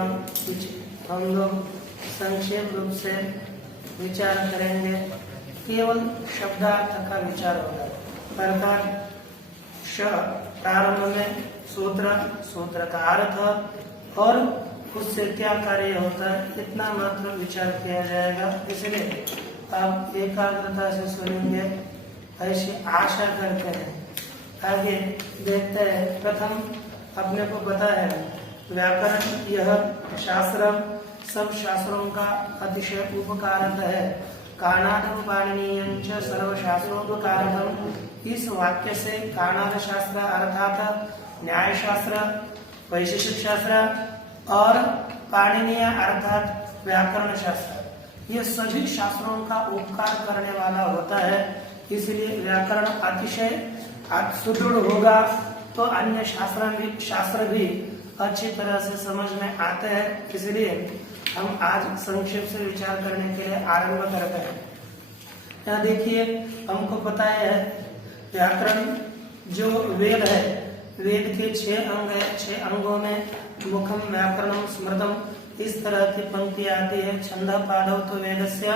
हम लोग संक्षेप रूप से विचार करेंगे। केवल शब्दार्थ का विचार होगा, अर्थात प्रारंभ में सूत्र, सूत्र का अर्थ और उससे क्या कार्य होता है, इतना मात्र विचार किया जाएगा। इसलिए आप एकाग्रता से सुनेंगे, ऐसी आशा करते हैं। आगे देखते हैं। प्रथम अपने को पता है व्याकरण यह शास्त्र सब शास्त्रों का अतिशय उपकारक है। कानादम पाणिनीयं च सर्वशास्त्रोपकारकम्। इस वाक्य से कानाद शास्त्र अर्थात न्याय शास्त्र, वैशेषिक शास्त्र और पाणिनीय अर्थात व्याकरण शास्त्र, ये सभी शास्त्रों का उपकार करने वाला होता है। इसलिए व्याकरण अतिशय सुदृढ़ होगा तो अन्य शास्त्र भी अच्छी तरह से समझ में आते हैं। इसलिए हम आज संक्षेप से विचार करने के लिए आरंभ करते हैं। यहाँ देखिए, हमको पता है व्याकरण जो वेद है, वेद के 6 अंग है। 6 अंगों में मुखम व्याकरणम स्मृतम, इस तरह की पंक्ति आती है। छंद पादौ तो वेदस्य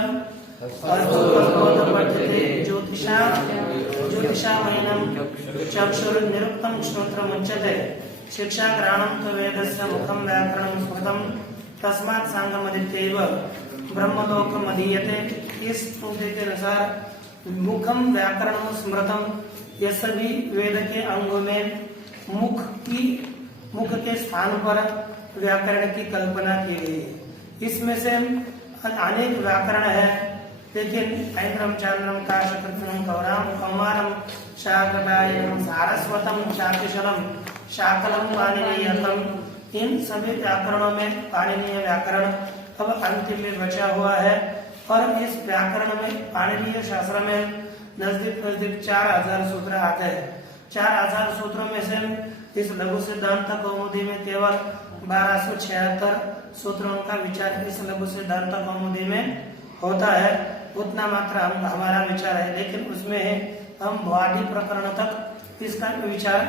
ज्योतिषामयनम चक्षुर्निरुक्तं श्रोत्रमुच्यते। शिक्षा ग्रहणं तो वेदस्य मुखम व्याकरणम स्मृतम तस्मात् सांगमदित्यैव ब्रह्मलोकमधीयते। इस पंक्ति के अनुसार मुखम व्याकरणम स्मृतम, ये सभी वेद के अंगों में मुख के स्थान पर व्याकरण की कल्पना की गई है। इसमें से अनेक व्याकरण है, लेकिन ऐन्द्रम चांद्रम काशकृत्नम कौराम कौमारम शाकटायनम सारस्वतम चाकिशलम शाकलम पाणिनीयकम, इन सभी व्याकरणों में पाणिनीय व्याकरण अब अंतिम में बचा हुआ है। और इस व्याकरण में पाणिनीय शास्त्र में नजदीक 4000 सूत्र आते हैं। 4000 सूत्रों में से इस लघु सिद्धांत कौमुदी में केवल 1276 सूत्रों का विचार इस लघु सिद्धांत कौमुदी में होता है। उतना मात्र हमारा विचार है, लेकिन उसमें हम भवादी प्रकरण तक इसका विचार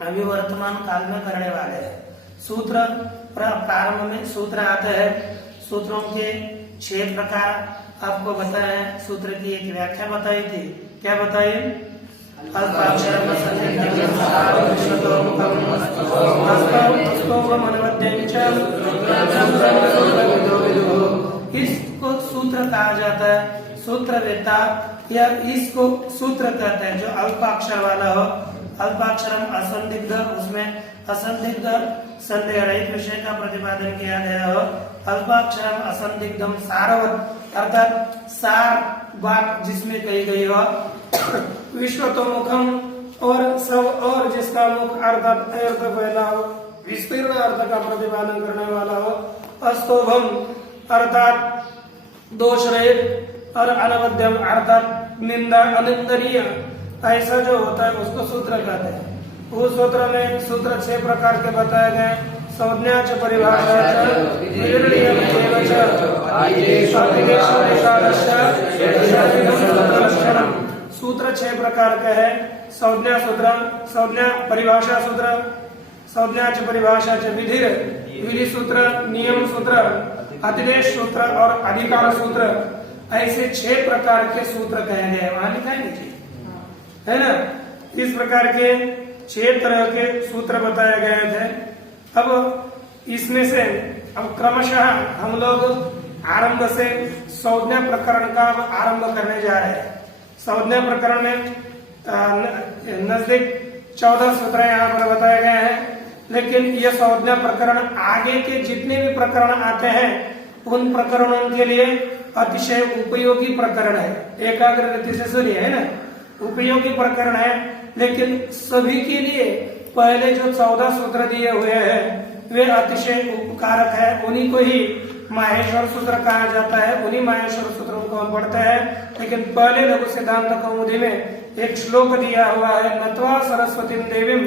अभी वर्तमान काल में करने वाले हैं। सूत्र प्रारंभ में सूत्र आते हैं। सूत्रों के 6 प्रकार आपको बताए हैं। सूत्र की एक व्याख्या बताई थी, क्या बताई? अल्पाक्षरम इसको सूत्र कहा जाता है। सूत्रवेत्ता या इसको सूत्र कहते हैं जो अल्पाक्षर वाला हो। अल्पाक्षरम असंदिग्ध, उसमें असंदिग्ध संदेह रहित विषय का प्रतिपादन किया गया हो। अल्पाक्षरम असंदिग्धम सारवत, अर्थात सार बात जिसमें कही गई हो। विश्वतोमुखम, और जिसका मुख अर्थात अर्थ फैला हो, विस्तीर्ण अर्थ का प्रतिपादन करने वाला हो। अस्तोभम, अर्थात दोष रहित, और अनवद्यम अर्थात निंदा अनिंदनीय, ऐसा जो होता है उसको सूत्र कहते हैं। उस सूत्र में सूत्र 6 प्रकार के बताए गए। संज्ञा च परिभाषा च निर्णयम एव च लक्षणम। सूत्र 6 प्रकार के हैं। संज्ञा सूत्र, संज्ञा परिभाषा सूत्र, संज्ञा च परिभाषा च विधि, विधि सूत्र, नियम सूत्र, अतिदेश सूत्र और अधिकार सूत्र, ऐसे 6 प्रकार के सूत्र कहे गए। वहां लिखा है नीचे, है ना। इस प्रकार के 6 तरह के सूत्र बताए गए थे। अब इसमें से अब क्रमशः हम लोग आरंभ से संज्ञा प्रकरण का आरंभ करने जा रहे हैं। संज्ञा प्रकरण में नजदीक 14 सूत्र यहाँ पर बताए गए हैं, लेकिन यह संज्ञा प्रकरण आगे के जितने भी प्रकरण आते हैं उन प्रकरणों के लिए अतिशय उपयोगी प्रकरण है। एकाग्र गति से सुनिए, है ना, उपयोगी प्रकरण है। लेकिन सभी के लिए पहले जो 14 सूत्र दिए हुए हैं वे अतिशय उपकारक है। उन्हीं को ही माहेश्वर सूत्र कहा जाता है। उन्हीं माहेश्वर सूत्रों को हम पढ़ते हैं। लेकिन पहले लघु सिद्धांत कौमुदी में एक श्लोक दिया हुआ है, नत्वा सरस्वतीं देवीं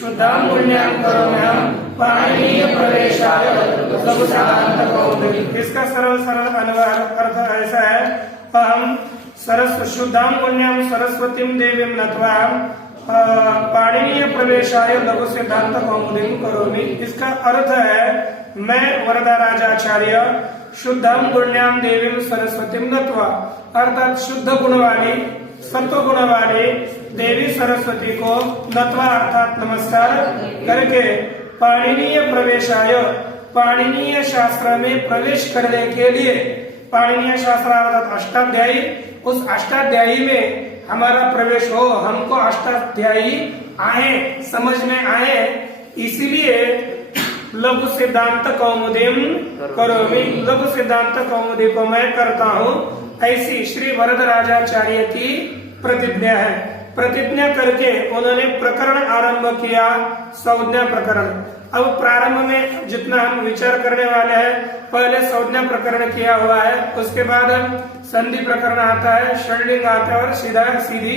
शुद्धां पुण्यां करोम्यहं पाणिनीय प्रवेशाय लघु सिद्धांत कौमुदी। इसका सरल अनुवाद अर्थ ऐसा है, हम शुद्धां पुण्यां सरस्वतीं देवीं नत्वा पाणिनीय प्रवेशाय लघु सिद्धांत कौमुदीं करोमि। इसका अर्थ है मैं वरदराजाचार्य शुद्धम गुण्याम देवीम सरस्वतीम नत्वा, अर्थात शुद्ध गुण वाली सत्व गुण वाली देवी सरस्वती को नत्वा अर्थात नमस्कार करके पाणिनीय प्रवेशाय, पाणिनीय शास्त्र में प्रवेश करने के लिए, पाणिनीय शास्त्र अर्थात अष्टाध्यायी, उस अष्टाध्यायी में हमारा प्रवेश हो, हमको अष्टाध्यायी आए, समझ में आए, इसीलिए लघु सिद्धांत कौमुदीम करोमि, लघु सिद्धांत कौमुदी को मैं करता हूँ, ऐसी श्री वरदराजाचार्य की प्रतिज्ञा है। प्रतिज्ञा करके उन्होंने प्रकरण आरंभ किया, संज्ञा प्रकरण। अब प्रारंभ में जितना हम विचार करने वाले हैं, पहले संज्ञा प्रकरण किया हुआ है, उसके बाद संधि प्रकरण आता है, षड्लिंग आता है और सीधी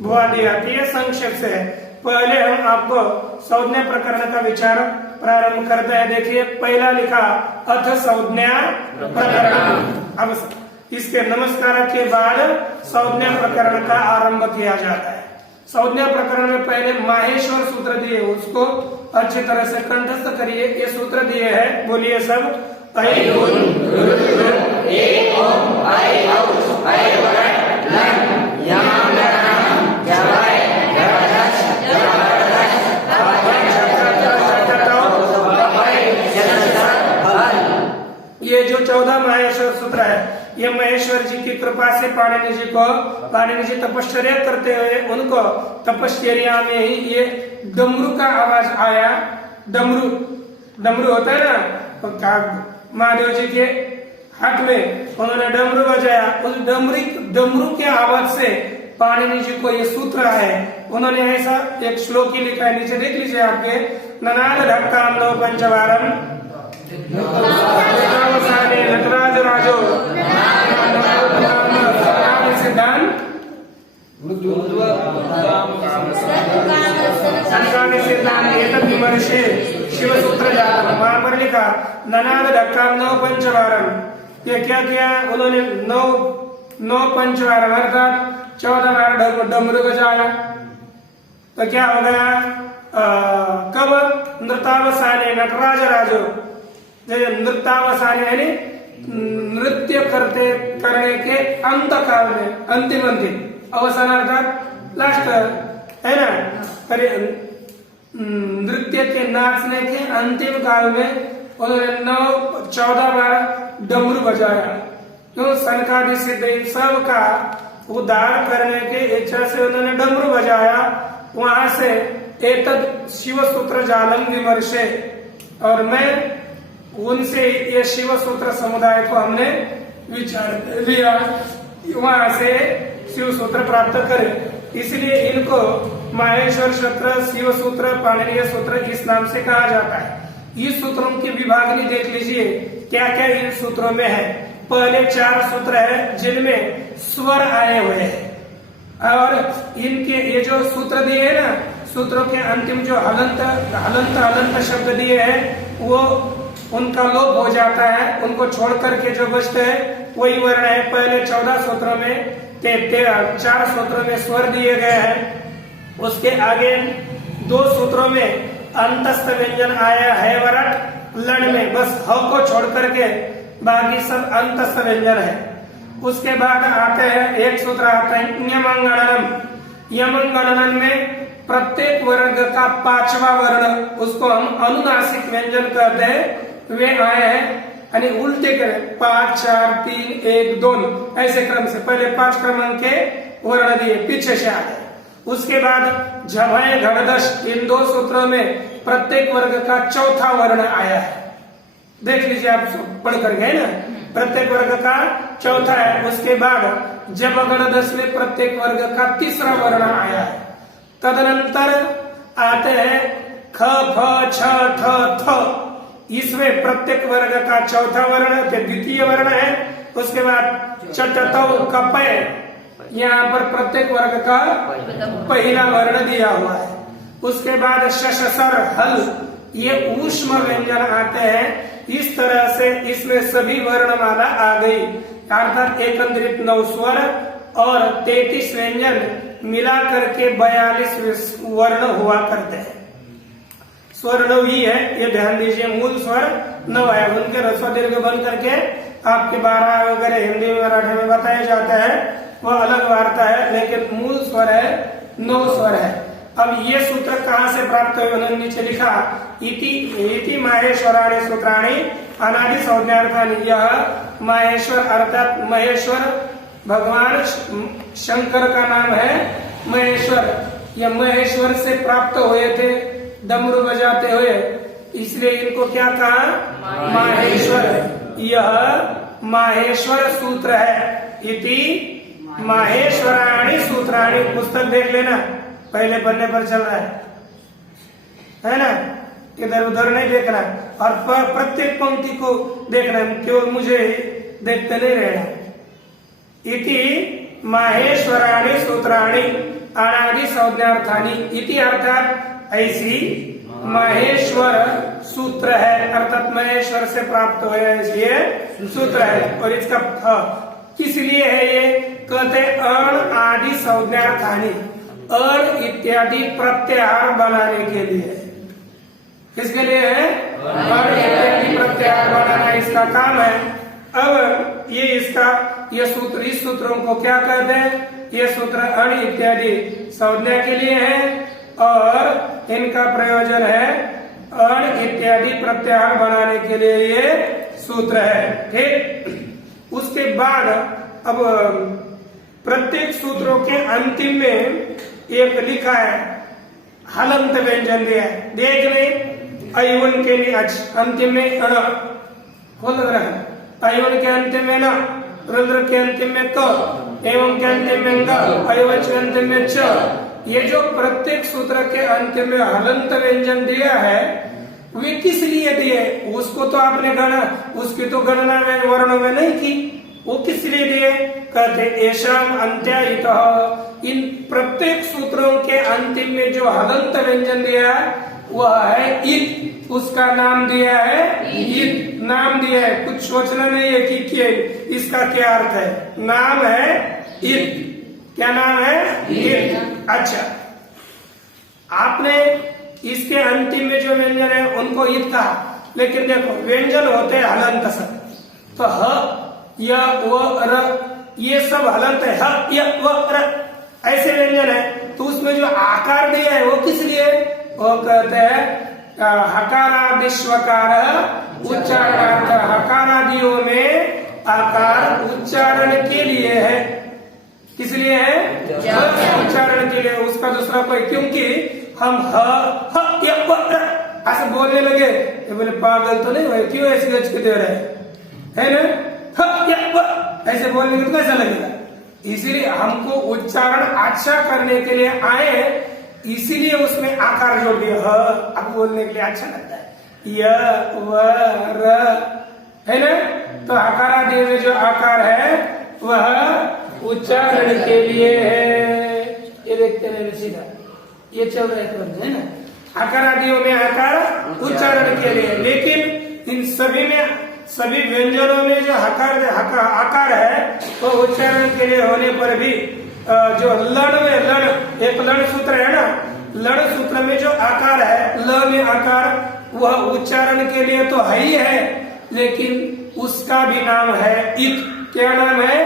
भुआदी आती है। संक्षेप से है, पहले हम आपको संज्ञा प्रकरण का विचार प्रारंभ करते हैं। देखिए पहला लिखा अथ संज्ञा प्रकरण। अब इसके नमस्कार के बाद संज्ञा प्रकरण का आरंभ किया जाता है। संज्ञा प्रकरण में पहले माहेश्वर सूत्र दिए, उसको अच्छी तरह से कंठस्थ करिए। ये सूत्र दिए हैं, बोलिए सब। ये जो 14 माहेश्वर सूत्र है, ये महेश्वर जी की कृपा से पाणिनि जी तपश्चर्या करते हुए उनको तपश्चर्या में ही ये डमरू का आवाज आया। डमरू होता है ना, महादेव जी के हाथ में उन्होंने डमरू बजाया, उस डमरू के आवाज से पाणिनि जी को ये सूत्र है। उन्होंने ऐसा एक श्लोक ही लिखा है, नीचे देख लीजिए आपके, ननाद धक्का नव पंचवारम नटराज राजो विमर्शे शिव सूत्र जातम, वहां पर लिखा ननाद धक्का नव पंचवारम। ये क्या किया उन्होंने? नौ पंचवारम अर्थात 14 बार डमरू बजाया। तो क्या हो गया? कब? नृतावसाने नटराज राजो, नृत्यावसाने यानी नृत्य करने के अंत काल में, अंतिम अवसान अर्थात लास्ट है ना, अरे नृत्य के नाचने के अंतिम काल में उन्होंने 14 बार डमरू बजाया। तो सनकादि सिद्ध सब का उद्धार करने के इच्छा से उन्होंने डमरू बजाया। वहां से एतद शिव सूत्र जालम विमर्शे, और मैं उनसे ये शिव सूत्र समुदाय को हमने विचार लिया, वहां से शिव सूत्र प्राप्त करे। इसलिए इनको माहेश्वर सूत्र, शिव सूत्र, पाणिनीय सूत्र इस नाम से कहा जाता है। इस सूत्रों की विभागनी देख लीजिए क्या क्या इन सूत्रों में है। पहले 4 सूत्र है जिनमें स्वर आए हुए हैं, और इनके ये जो सूत्र दिए है ना, सूत्रों के अंतिम जो हलंत शब्द दिए हैं वो उनका लोप हो जाता है। उनको छोड़ करके जो बचते हैं वही वर्ण है। पहले 14 सूत्रों में 4 सूत्रों में स्वर दिए गए हैं। उसके आगे 2 सूत्रों में अंतस्थ व्यंजन आया है वरट लण में, बस ह को छोड़ करके बाकी सब अंतस्थ व्यंजन है। उसके बाद आते हैं एक सूत्र आता है यमंगणनम। यमंगणनन में प्रत्येक वर्ग का 5वां वर्ण, उसको हम अनुनासिक व्यंजन कहते हैं, वे आए हैं। यानी उल्टे करें 5 4 3 1 2 ऐसे क्रम से पहले 5 क्रमांक के वर्ण दिए, पीछे से आ गए। उसके बाद झभय घड़दश, इन 2 सूत्रों में प्रत्येक वर्ग का 4था वर्ण आया है। देख लीजिए आप पढ़ कर गए ना, प्रत्येक वर्ग का 4था है। उसके बाद जब गणदश में प्रत्येक वर्ग का 3रा वर्ण आया है। तदनंतर आते हैं ख फ छ ठ थ, इसमें प्रत्येक वर्ग का 4था वर्ण द्वितीय वर्ण है। उसके बाद चट कपय, यहाँ पर प्रत्येक वर्ग का पहला वर्ण दिया हुआ है। उसके बाद शश सर हल, ये ऊष्म व्यंजन आते हैं। इस तरह से इसमें सभी वर्णमाला आ गई, अर्थात एकत्रित 9 स्वर और 33 व्यंजन मिला करके 42 वर्ण हुआ करते हैं। स्वर 9 ही है, ये ध्यान दीजिए, मूल स्वर 9 है। उनके ह्रस्व दीर्घ बन करके आपके 12 वगैरह हिंदी में मराठी में बताया जाता है, वह अलग वार्ता है, लेकिन मूल स्वर है 9 स्वर है। अब ये सूत्र कहाँ से प्राप्त हुए, उन्होंने नीचे लिखा इति माहेश्वराणि सूत्राणि अनादि संज्ञार्थानि। यह माहेश्वर अर्थात महेश्वर भगवान शंकर का नाम है महेश्वर। यह महेश्वर से प्राप्त हुए थे डमरू बजाते हुए, इसलिए इनको क्या कहा, माहेश्वर। यह माहेश्वर सूत्र है। इति माहेश्वराणि सूत्राणि, पुस्तक देख लेना, पहले पन्ने पर चल रहा है ना, इधर उधर नहीं देखना, और प्रत्येक पंक्ति को देखना, केवल मुझे देखते नहीं रहना। इति माहेश्वराणि सूत्राणि अनादि संज्ञार्थानि। इति अर्थात ऐसी माहेश्वर सूत्र है, अर्थात महेश्वर से प्राप्त हुआ ये सूत्र है। और इसका किस लिए है ये, कहते अण आदि संज्ञार्थानि, अण इत्यादि प्रत्याहार बनाने के लिए। किसके लिए है, अण इत्यादि प्रत्याहार बनाना इसका काम है। अब ये इसका ये सूत्र, इस सूत्रों को क्या कहते हैं, ये सूत्र अण इत्यादि संज्ञा के लिए है, और इनका प्रयोजन है अण इत्यादि प्रत्याहार बनाने के लिए ये सूत्र है। ठीक, उसके बाद अब प्रत्येक सूत्रों के अंतिम में एक लिखा है हलंत व्यंजन दिया है, देख लें। अयुन के लिए अंतिम में अण खोल रखना, अयुन के अंतिम में न, रुद्र के अंतिम में क, एवं के अंतिम में ग, अयवच के अंतिम में च। ये जो प्रत्येक सूत्र के अंतिम में हलंत व्यंजन दिया है, वे किस लिए दिए, उसको तो आपने गणना, उसकी तो गणना में वर्णों में नहीं की, वो किस लिए दिए, कहते एषाम अंत्यायितः। इन प्रत्येक सूत्रों के अंतिम में जो हलंत व्यंजन दिया है वह है इत, उसका नाम दिया है इत, नाम दिया है। कुछ सोचना नहीं है कि इसका क्या अर्थ है, नाम है इत। क्या नाम है, इत। अच्छा, आपने इसके अंतिम में जो व्यंजन है उनको इत कहा, लेकिन देखो व्यंजन होते हैं हलंत सब, तो ह य व र ये सब हलंत है, ह य व र ऐसे व्यंजन है। तो उसमें जो आकार दिया है वो किस लिए, वो कहते हैं हकारादिश्वकार उच्चारणार्थ। हकारादियों में आकार उच्चारण के लिए है, किस लिए है, उच्चारण के लिए, उसका दूसरा कोई। क्योंकि हम ह य व र ऐसे बोलने लगे, ये बोले पागल तो नहीं हुए, क्यों ऐसे गच के दे रहे है ना, ह य व ऐसे बोलने को कैसा लगेगा। इसीलिए हमको उच्चारण अच्छा करने के लिए आए, इसीलिए उसमें आकार जोड़ दिया, ह अब बोलने के लिए अच्छा लगता है, य व र है ना। तो हकारादि में जो आकार है वह उच्चारण के लिए है। ये देखते रहे सीधा, ये चल रहा है ना, हकारादियों में आकार उच्चारण के लिए। लेकिन इन सभी में, सभी व्यंजनों में जो आकार है वो उच्चारण के लिए होने पर भी जो लण में, लण एक लण सूत्र है ना, लण सूत्र में जो आकार है, ल में आकार, वह उच्चारण के लिए तो है ही है, लेकिन उसका भी नाम है इत। क्या नाम है,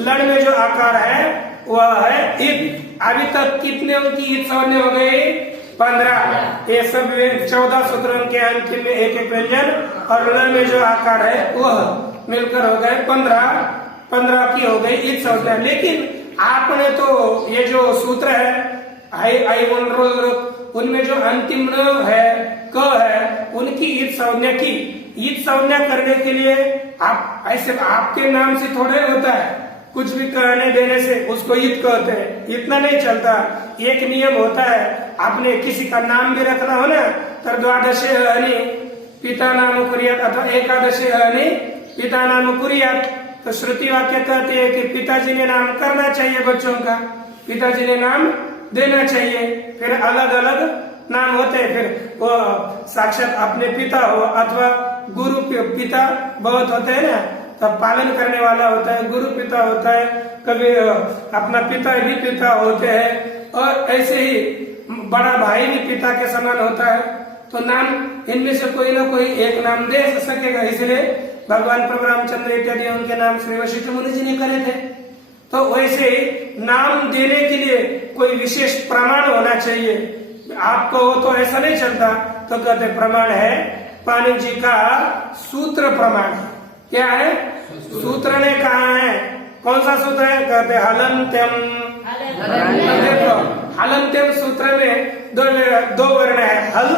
लण में जो आकार है वह है इत। अभी तक कितने उनकी इत संज्ञा हो गई, 15। ये सब 14 सूत्रों के अंतिम में एक एक व्यंजन, और ल में जो आकार है वह मिलकर हो गए 15 की हो गई इत संज्ञा। लेकिन आपने तो ये जो सूत्र है उनमें जो अंतिम है क है, उनकी इत संज्ञा की। इत संज्ञा करने के लिए आप ऐसे आपके नाम से थोड़े होता है, कुछ भी कहने देने से उसको इत कहते हैं, इतना नहीं चलता। एक नियम होता है, आपने किसी का नाम भी रखना हो ना, तो द्वादशे हनि पिता नाम कुरियात अथवा एकादशे हनि पिता नाम कुरियात। तो श्रुति वाक्य कहते हैं कि पिताजी ने नाम करना चाहिए बच्चों का, पिताजी ने नाम देना चाहिए। फिर अलग अलग नाम होते हैं, फिर वो साक्षात अपने पिता हो अथवा गुरु पिता बहुत होते हैं ना, तब पालन करने वाला होता है, गुरु पिता होता है, कभी अपना पिता भी पिता होते हैं, और ऐसे ही बड़ा भाई भी पिता के समान होता है, तो नाम इनमें से कोई ना कोई एक नाम दे सकेगा। इसलिए भगवान प्रभु रामचंद्र इत्यादि उनके नाम श्री वशिष्ठ मुनि जी ने करे थे। तो वैसे ही नाम देने के लिए कोई विशेष प्रमाण होना चाहिए। आपको तो ऐसा नहीं चलता, तो कहते प्रमाण है पाणिनि जी का सूत्र प्रमाण है। क्या है? सूत्र ने कहा है। कौन सा सूत्र है? कहते हलन्त्यम। देखो हलन्त्यम सूत्र में दो वर्ण है, हल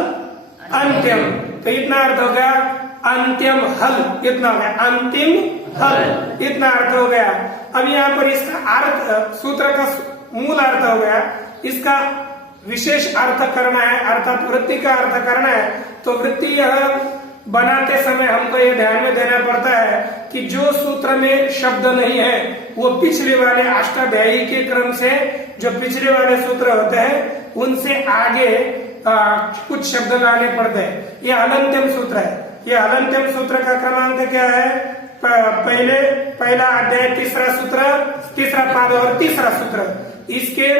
अंत्यम। तो इतना अर्थ हो गया अंत्यम हल, इतना हो गया अंतिम हल, इतना अर्थ हो गया। अब यहाँ पर इसका अर्थ, सूत्र का मूल अर्थ हो गया, इसका विशेष अर्थ करना है, अर्थात वृत्ति का अर्थ करना है। तो वृत्ति यह बनाते समय हमको ये ध्यान में देना पड़ता है कि जो सूत्र में शब्द नहीं है वो पिछले वाले अष्टाध्यायी के क्रम से जो पिछले वाले सूत्र होते हैं उनसे आगे कुछ शब्द लाने पड़ते हैं। ये हलन्त्यम सूत्र है। ये हलन्त्यम सूत्र का क्रमांक क्या है? पहला अध्याय तीसरा सूत्र, तीसरा पाद और तीसरा सूत्र। इसके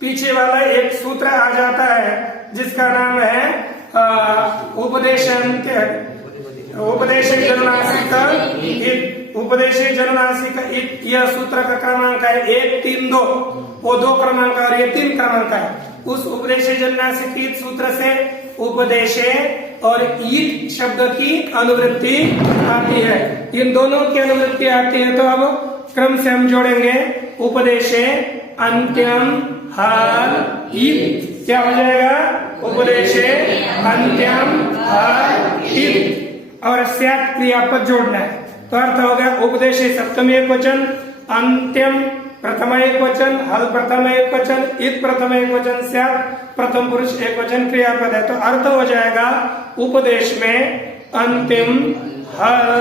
पीछे वाला एक सूत्र आ जाता है जिसका नाम है उपदेश जनुनासिक। यह सूत्र का क्रमांक है 1, 3, 2। वो 2 क्रमांक और ये 3 क्रमांक है। उस उपदेश जनुनासिक सूत्र से उपदेशे और ईट शब्द की अनुवृत्ति आती है। इन दोनों की अनुवृत्ति आती है। तो अब क्रम से हम जोड़ेंगे उपदेशे अंत्यम हल ईट। क्या हो जाएगा? उपदेशे अंत्यम हल ईट और स्यात् क्रियापद जोड़ना है। तो अर्थ हो गया उपदेशे सप्तमी एक वचन, अंत्यम प्रथम एक वचन, हल प्रथम एक वचन, इत प्रथम एक वचन, स्यात् प्रथम पुरुष एक वचन क्रियापद है। तो अर्थ हो जाएगा उपदेश में अंतिम हल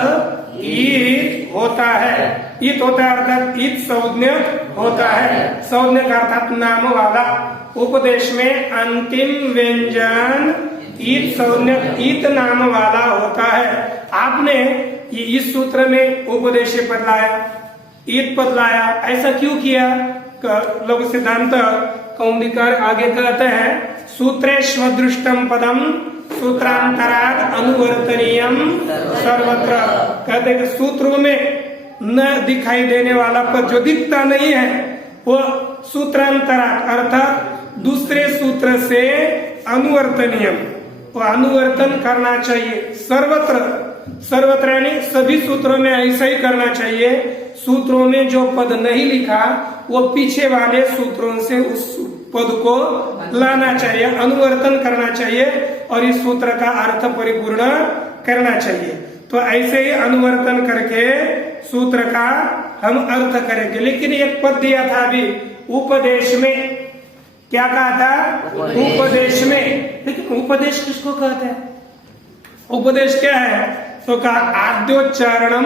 ईत होता है। ईत होता है अर्थात ईत संज्ञ होता है। संज्ञ का अर्थात नाम वाला। उपदेश में अंतिम व्यंजन ईत संज्ञ ईत नाम वाला होता है। आपने इस सूत्र में उपदेश पद लाया, ईत पद लाया, ऐसा क्यों किया? लघु सिद्धांत कौमुदीकार आगे कहते हैं सूत्रेष्वदृष्टम पदम सूत्रांतराद अनुवर्तनीयम सर्वत्र। कहते हैं कि सूत्रों में न दिखाई देने वाला पद जो दिखता नहीं है वो सूत्रांतराद अर्थात दूसरे सूत्र से अनुवर्तनीयम, वो अनुवर्तन करना चाहिए। सर्वत्र यानी सभी सूत्रों में ऐसा ही करना चाहिए। सूत्रों में जो पद नहीं लिखा वो पीछे वाले सूत्रों से उस पद को लाना चाहिए, अनुवर्तन करना चाहिए और इस सूत्र का अर्थ परिपूर्ण करना चाहिए। तो ऐसे ही अनुवर्तन करके सूत्र का हम अर्थ करेंगे। लेकिन एक पद दिया था अभी उपदेश में, क्या कहा था? उपदेश में। लेकिन उपदेश किसको कहते हैं? उपदेश क्या है? तो कहा आद्योच्चारणम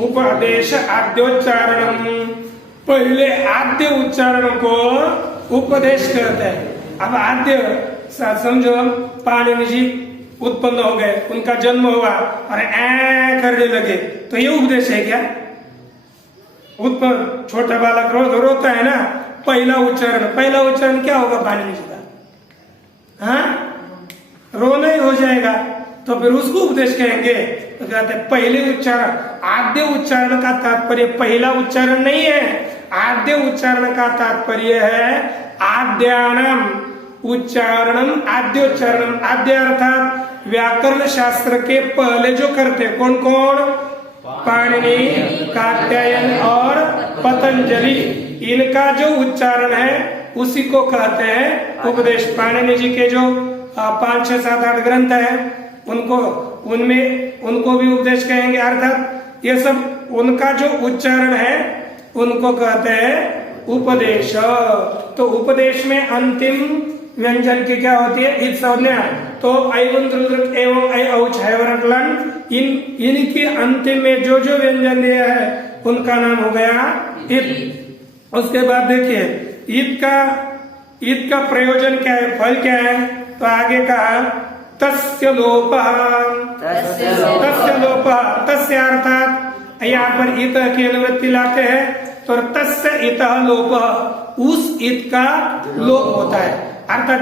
उपदेश आद्योच्चारणम। पहले आद्य उच्चारण को उपदेश कहते हैं। अब आद्य समझो पाणिनि जी उत्पन्न हो गए, उनका जन्म हुआ और ऐ करने लगे, तो ये उपदेश है क्या? उत्पन्न छोटा बालक रोता है ना, पहला उच्चारण क्या होगा पाणिनि जी का? हाँ, रोना ही हो जाएगा। तो फिर उसको उपदेश कहेंगे। तो कहते हैं पहले उच्चारण। आद्य उच्चारण का तात्पर्य पहला उच्चारण नहीं है। आद्य उच्चारण का तात्पर्य है आद्यानाम उच्चारणम आद्योच्चारणम। आद्य अर्थात व्याकरण शास्त्र के पहले जो करते कौन कौन? पाणिनि, कात्यायन और पतंजलि। इनका जो उच्चारण है उसी को कहते हैं उपदेश। पाणिनि जी के जो 5, 6, 7, 8 ग्रंथ है उनको भी उपदेश कहेंगे। अर्थात ये सब उनका जो उच्चारण है उनको कहते हैं उपदेश। तो उपदेश में अंतिम व्यंजन की क्या होती है? इत संज्ञा। तो एवं इनकी अंतिम में जो जो व्यंजन दिया है उनका नाम हो गया इत। उसके बाद देखिए इत का प्रयोजन क्या है, फल क्या है? तो आगे कहा तस्य लोपः। तस्य अर्थात यहाँ पर इत की अनुवृत्ति लाते हैं तो तस्य इतः लोपः, उस इत का लोप होता है। अर्थात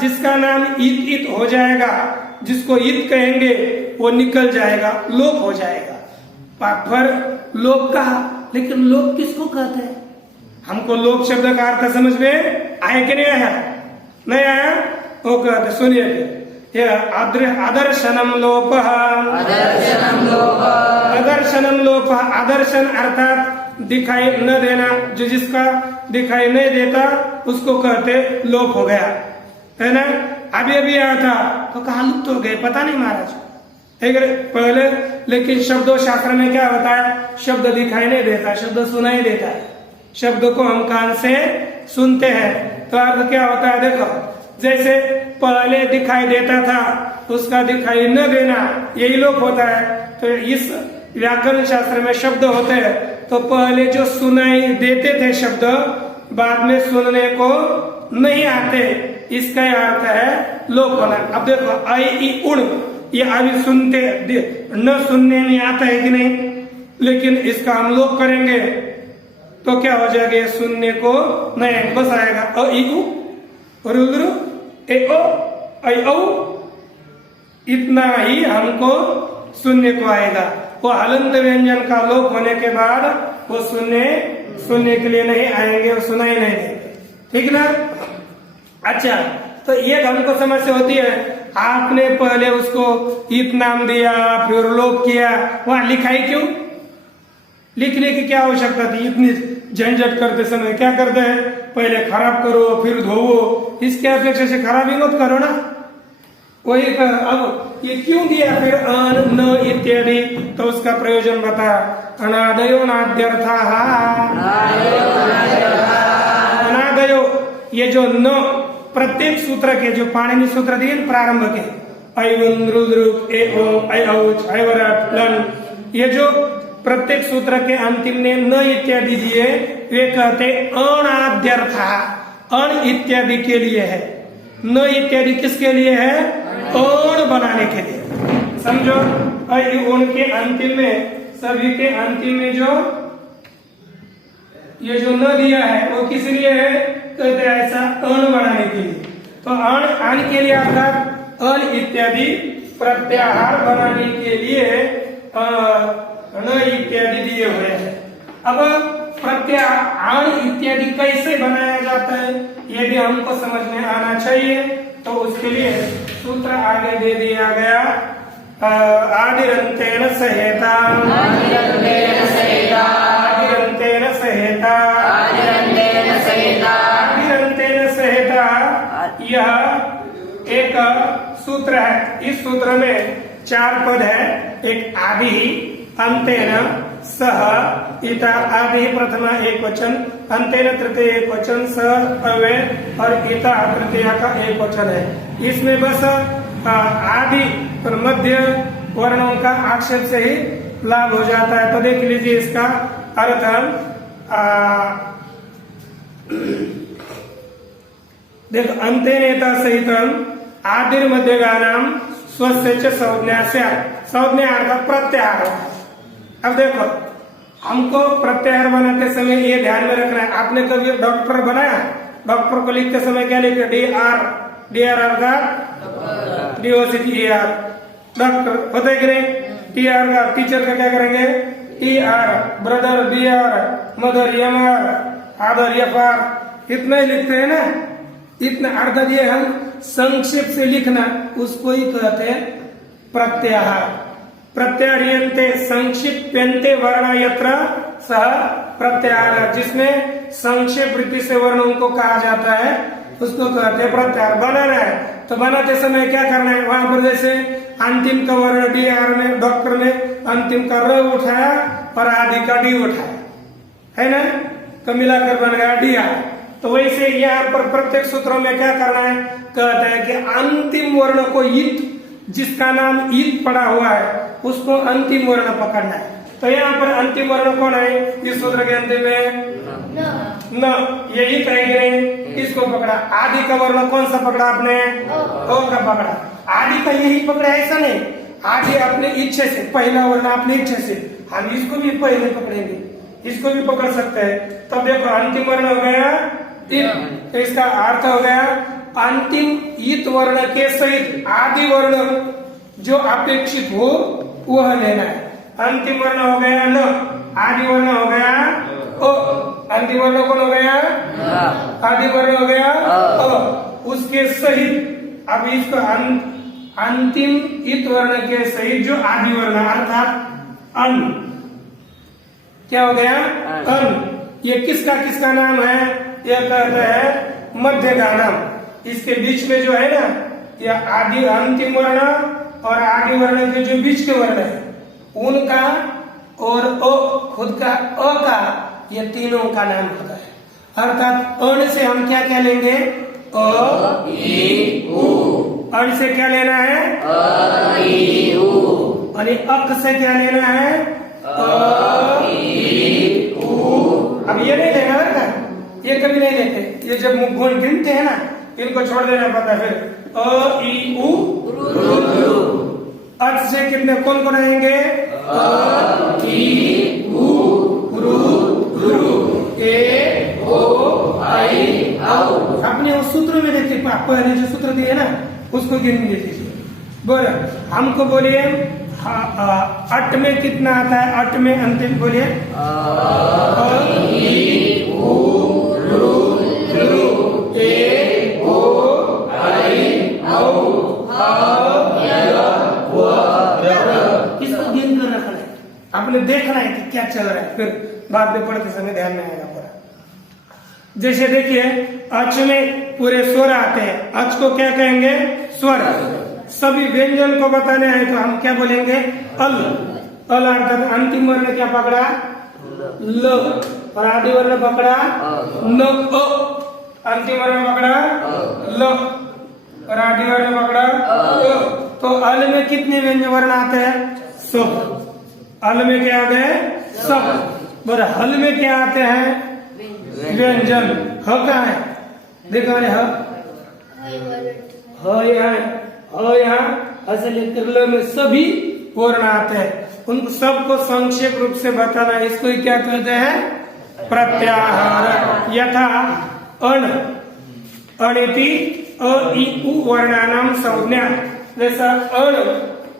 जिसका नाम इत इत हो जाएगा, जिसको इत कहेंगे वो निकल जाएगा, लोप हो जाएगा। पर लोप कहा, लेकिन लोप किसको कहते हैं? हमको लोप शब्द का अर्थ समझ में आया कि नहीं आया? नहीं आया? वो कहते सुनिए, आदर्शनम लोप, आदर्शनम लोप, आदर्शन अर्थात दिखाई न देना, जो जिसका दिखाई नहीं देता उसको कहते लोप हो गया, है ना। अभी अभी आया था तो कहा लुप्त हो गए, पता नहीं महाराज पहले। लेकिन शब्दों शास्त्र में क्या होता है? शब्द दिखाई नहीं देता, शब्द सुनाई देता है। शब्द को हम कान से सुनते हैं तो अर्थ क्या होता है? देखो, जैसे पहले दिखाई देता था उसका दिखाई न देना, यही लोप होता है। तो इस व्याकरण शास्त्र में शब्द होते हैं तो पहले जो सुनाई देते थे शब्द बाद में सुनने को नहीं आते, इसका अर्थ है लोप होना। अब देखो आई ई उड़, ये अभी सुनते न सुनने में आता है कि नहीं, लेकिन इसका हम लोप करेंगे तो क्या हो जाएगा? ये सुनने को नहीं बस आएगा अ ई उ रुद्र ए ओ ऐ औ, इतना ही हमको सुनने को आएगा। वो हलंत व्यंजन का लोप होने के बाद वो सुनने के लिए नहीं आएंगे, वो सुनाई नहीं देंगे, ठीक ना। अच्छा, तो ये हमको समस्या होती है, आपने पहले उसको इत नाम दिया फिर लोप किया, वहां लिखाई क्यों? लिखने की क्या आवश्यकता थी? इतनी झंझट करते समय क्या करते हैं? पहले खराब करो फिर धोवो, इसके अपेक्षा से खराब ही मत करो ना। वही अब ये क्यों दिया फिर अन न इत्यादि? तो उसका प्रयोजन बता, अनादयो नाद्यर्था, अनादयो ये जो न प्रत्येक सूत्र के जो पाणिनि सूत्र दिए प्रारंभ के ऐ रुद्र ए ओम ऐ औच ऐ वरट लन, ये जो प्रत्येक सूत्र के अंतिम ने न इत्यादि दिए वे कहते अनाद्यर्था, अण इत्यादि के लिए है। न इत्यादि किसके लिए है? अण बनाने के लिए, समझो। उनके अंतिम में, सभी के अंतिम में जो ये जो न दिया है वो किस लिए है? कहते ऐसा अण बनाने के लिए। तो अण के लिए अर्थात अल इत्यादि प्रत्याहार बनाने के लिए न इत्यादि दिए हुए हैं। अब प्रत्याहार इत्यादि कैसे बनाया जाता है ये भी हमको समझ में आना चाहिए। तो उसके लिए सूत्र आगे दे दिया गया, आदिरंतेन सहेता, आदिरंतेन सहेता, आदिरंतेन सहेता, आदिरंतेन सहेता, आदिरंतेन सहेता, यह एक सूत्र है। इस सूत्र में 4 पद है। एक आदि, अंतेन, सह, इता, आदि प्रथमा एक वचन, अंतेन तृतीय एक वचन, सह अव्यय और इता तृतीय का एक वचन है। इसमें बस आदि और मध्य वर्णों का आक्षेप से ही लाभ हो जाता है। तो देख लीजिए इसका अर्थ, देखो अंतेनेता सहितम आदिर मध्यगानाम स्वस्य च संज्ञा से, संज्ञा अर्थात प्रत्याहार। अब देखो हमको प्रत्याहार बनाते समय ये ध्यान में रखना है। आपने कभी डॉक्टर बनाया? डॉक्टर को लिखते समय क्या लिखते? डी आर अर्थात DOCTER, डॉक्टर होता है कि नहीं? TR का टीचर का क्या करेंगे? TR, brother DR, mother MR, father FR, इतना ही लिखते हैं ना। इतना अर्थ दिए हम संक्षेप से लिखना, उसको ही कहते हैं प्रत्याहार। प्रत्याहार्यन्ते संक्षिप्यन्ते वर्ण यत्र सह प्रत्याहार, जिसमें संक्षेप वृत्ति से वर्णों को कहा जाता है उसको कहते हैं प्रत्याहार। बनाना है तो बनाते समय क्या करना है? वहां पर जैसे अंतिम का वर्ण DR में, डॉक्टर में अंतिम का र उठाया और आदि का डी उठाया, है ना, तो मिलाकर बन गया DR। तो वैसे यहाँ पर प्रत्येक सूत्रों में क्या करना है? कहता है कि अंतिम वर्ण को इत, जिसका नाम इत पड़ा हुआ है उसको अंतिम वर्ण पकड़ना है। तो यहाँ पर अंतिम वर्ण कौन है? इस सूत्र के अंतिम में न, ये इत है कि नहीं? इसको पकड़ा। आदि का वर्ण कौन सा पकड़ा आपने? ओ का पकड़ा। आदि का यही पकड़ा, ऐसा नहीं। आदि अपने इच्छा से, पहला वर्ण अपने इच्छा से, हम इसको भी पहले पकड़ेंगे, इसको भी पकड़ सकते हैं। तब देखो अंतिम वर्ण हो गया तीन, तो इसका अर्थ हो गया अंतिम ईत वर्ण के सहित आदि वर्ण जो अपेक्षित हो वह लेना है। अंतिम वर्ण हो गया न, आदि वर्ण हो गया ओ, अंतिम वर्ण कौन हो गया? आदि वर्ण हो गया अ। उसके सहित अब इसको अंतिम ईत वर्ण के सहित जो आदि वर्ण अर्थात अन, क्या हो गया? अन। ये किसका नाम है? यह कहते हैं मध्य का नाम। इसके बीच में जो है ना, यह आदि अंतिम वर्ण और आदि वर्ण के जो बीच के वर्ण है उनका और अ खुद का अ का, ये तीनों का नाम होता है। अर्थात अण से हम क्या क्या लेंगे? अ ई उ। अण से क्या लेना है? अ ई उ। और अक से क्या लेना है? अ ई उ। अब ये नहीं लेना है, ये कभी नहीं लेते। ये जब गुण गिनते हैं ना, इनको छोड़ देना पड़ता है। फिर अ ई उ रु। अर्थ से कितने कौन कौन रहेंगे? अ ई उ रु रु ए ओ आई औ। अपने उस सूत्र में देखिए, पहले जो सूत्र दिए ना उसको गिन लीजिए। बोले हमको बोलिए अट में कितना आता है? अट में अंतिम बोलिए। अ ई उ रु रु ए ओ आई औ आपने देखना है कि क्या चल रहा है, फिर बाद में पढ़ते समय ध्यान में आएगा पूरा। जैसे देखिए अच में पूरे स्वर आते हैं। अच को क्या कहेंगे? स्वर। सभी व्यंजन को बताने हैं तो हम क्या बोलेंगे? अल। अल अर्थात अंतिम वर्ण क्या पकड़ा? ल। और आदि वर्ण पकड़ा न। अ अंतिम वर्ण पकड़ा ल और आदि वर्ण पकड़ा अ। तो अल में कितने व्यंजन वर्ण आते हैं? सब। अल में क्या आते हैं? सब। और हल में क्या आते हैं? व्यंजन। ह कहाँ है? देखो ह यहाँ ह से लेकर ल में सभी वर्ण आते हैं। उन सबको संक्षेप रूप से बताना, इसको ही क्या कहते हैं? प्रत्याहार। यथा अण अणिति अ ई उ वर्णानाम संज्ञा। जैसा अण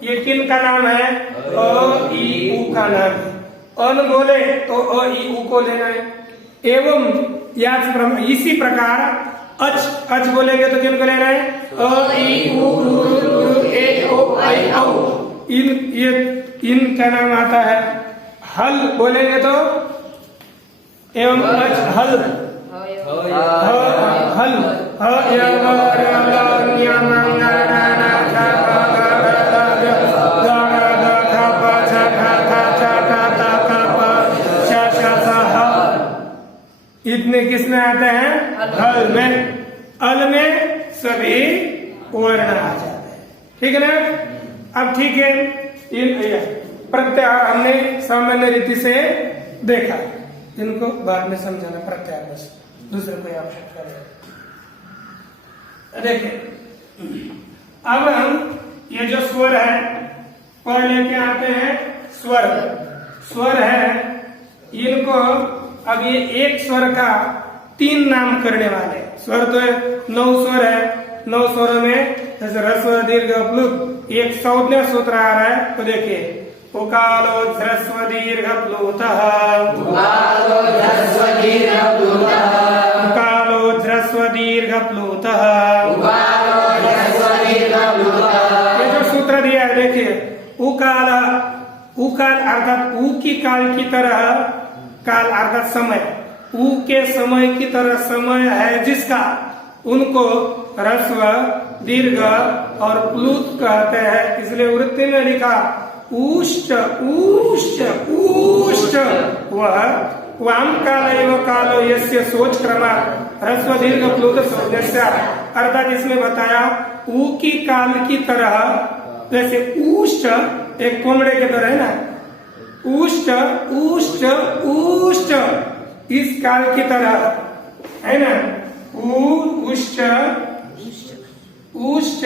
ये किन का नाम है? अ ई उ का नाम है। अन बोले तो अ ई उ को लेना है। एवं इसी प्रकार अच बोलेंगे तो किन को लेना है? अ ई उ रु रु ए ओ आई औ। इन का नाम आता है। हल बोलेंगे तो एवं अच हल हल इतने किसमें आते हैं? हल में। अल में सभी वर्ण आ जाते हैं। ठीक है ना? अब ठीक है, प्रत्याहार हमने सामान्य रीति से देखा, इनको बाद में समझाना। प्रत्याहार बस दूसरे कोई आवश्यकता नहीं। देखिए अब हम ये जो स्वर है पहले क्या आते हैं? स्वर। स्वर है, इनको अब ये एक स्वर का 3 नाम करने वाले। स्वर तो 9 स्वर है। 9 स्वरों में जैसे ह्रस्व दीर्घ प्लुत एक संज्ञा सूत्र आ रहा है, तो देखिए उकालो ह्रस्व दीर्घ प्लुतः, उकालो ह्रस्व दीर्घ प्लुतः, उकालो ह्रस्व दीर्घ प्लुतः, उकालो ह्रस्व दीर्घ प्लुतः। ये जो सूत्र दिया है देखिए, उकाल अर्थात ऊ की काल की तरह, काल अर्थात समय, ऊ के समय की तरह समय है जिसका, उनको ह्रस्व दीर्घ और प्लुत कहते हैं। इसलिए वृत्ति में लिखा ऊष्ट ऊष्ट ऊष्ट। वह वाम काल एवं कालो यस्य सोच क्रमा ह्रस्व दीर्घ प्लुत संज्ञस्य। अर्थात इसमें बताया ऊ की काल की तरह, जैसे ऊष्ट एक कोमड़े के तरह है ना, ऊष्ट ऊष्ट ऊष्ट इस काल की तरह है ना। ऊष्ट ऊष्ट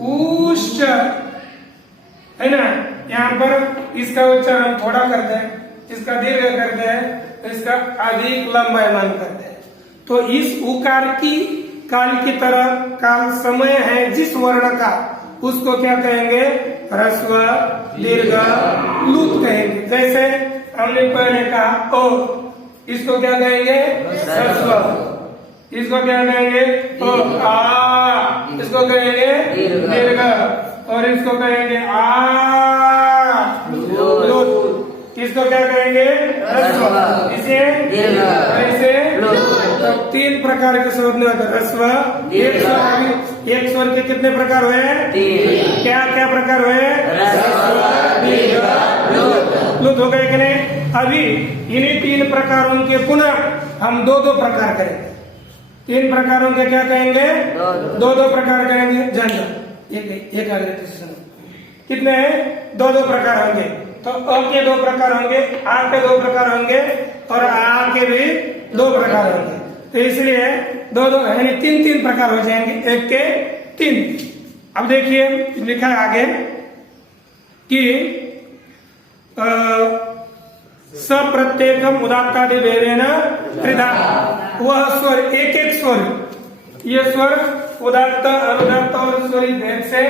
ऊष्ट है ना। यहाँ पर इसका उच्चारण थोड़ा करते हैं, इसका दीर्घ करते हैं, इसका अधिक लंबायमान करते हैं। तो इस उकार की काल की तरह काल समय है जिस वर्ण का, उसको क्या कहेंगे? ह्रस्व दीर्घ लुट कहेंगे। जैसे हमने पहले कहा ओ, इसको क्या कहेंगे? ह्रस्व। इसको क्या कहेंगे? ओ आ, इसको कहेंगे दीर्घ, और इसको कहेंगे आ लुट। इसको क्या कहेंगे? ह्रस्व। इसे ऐसे तो 3 प्रकार के शब्द में ह्रस्व। एक स्वर के कितने प्रकार हुए? क्या क्या प्रकार हुए? लुट हो गए कि नहीं? अभी इन्हीं 3 प्रकारों के पुनः हम 2-2 प्रकार करेंगे। 3 प्रकारों के क्या कहेंगे? 2-2 प्रकार करेंगे। जान एक आगे कितने हैं? 2-2 प्रकार होंगे। तो अ के 2 प्रकार होंगे, आ के 2 प्रकार होंगे, और आ के भी 2 प्रकार होंगे। तो इसलिए 2-2 यानी 3-3 प्रकार हो जाएंगे, 1 के 3। अब देखिए लिखा है आगे कि सप्रत्येकम उदात्तादि भेदेन त्रिधा। वह स्वर एक स्वर, ये स्वर उदात्त अनुदात्त और स्वरित भेद से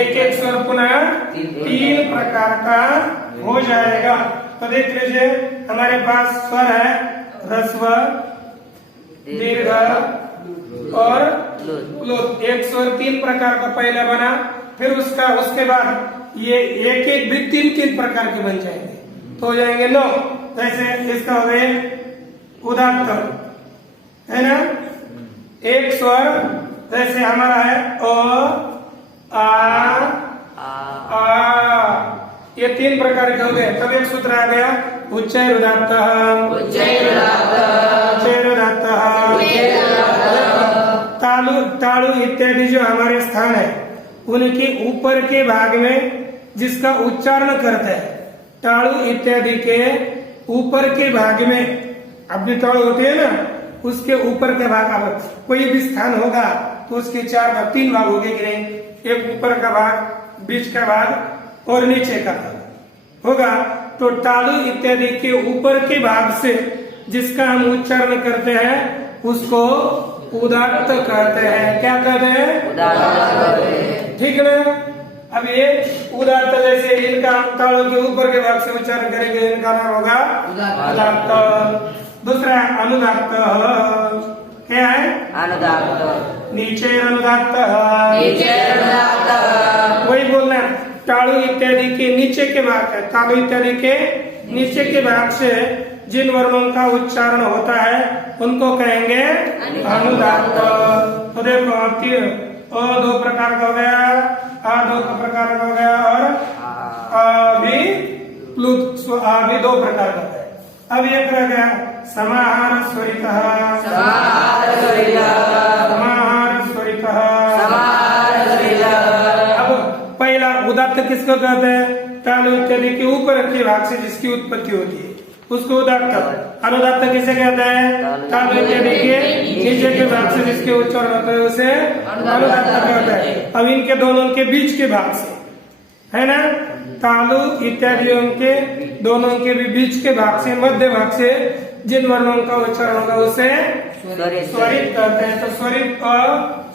एक स्वर पुनः 3 प्रकार का हो जाएगा। तो देख लीजिए हमारे पास स्वर है ह्रस्व, दीर्घ और लुट। एक स्वर 3 प्रकार का पहले बना, फिर उसके बाद ये एक भी 3-3 प्रकार के बन जाएंगे, तो हो जाएंगे 9। जैसे इसका हो गए उदात्त, है ना? एक स्वर जैसे हमारा है अ आ, ये 3 प्रकार के हो गए। तब एक सूत्र आ गया उच्चैरुदात्त, तालु इत्यादि जो हमारे स्थान है उनके ऊपर के भाग में जिसका उच्चारण करते हैं, तालु इत्यादि के ऊपर के भाग में अपनी तालु होती है ना, उसके ऊपर के भाग, अब कोई भी स्थान होगा तो उसके 3 भाग हो गए कि नहीं? एक ऊपर का भाग, बीच का भाग और नीचे का भाग होगा। तो तालु इत्यादि के ऊपर के भाग से जिसका हम उच्चारण करते हैं उसको उदात्त कहते हैं। क्या कहते हैं? ठीक है ना? अब ये उदात्त, जैसे इनका तालु के ऊपर के भाग से उच्चारण करेंगे, इनका नाम होगा उदात्त। दूसरा अनुदात्त, क्या है? अनुदात्त। नीचे अनुदात्त, वही बोलना, तालु इत्यादि के नीचे के भाग है, तालु इत्यादि के नीचे के भाग से जिन वर्णों का उच्चारण होता है उनको कहेंगे अनुदात्त। तो देखो अ 2 प्रकार का हो गया, आ 2 प्रकार का हो गया, और आ भी 2 प्रकार का है। अब एक रह गया समाहार स्वरितः। अब पहला उदात्त किसको कहते हैं? तालु इत्यादि के ऊपर के भाग से जिसकी उत्पत्ति होती है उसको उदात्त। अनुदात्त किसे कहते हैं? तालु इत्यादि के नीचे के भाग से जिसके उच्चारण होता है उसे अनुदात्त कहते हैं। अब इनके दोनों के बीच के भाग से, है ना, तालु इत्यादियों के दोनों के भी बीच के भाग से, मध्य भाग से जिन वर्णों का उच्चारण होगा उसे स्वरित कहते हैं। तो स्वरित अ,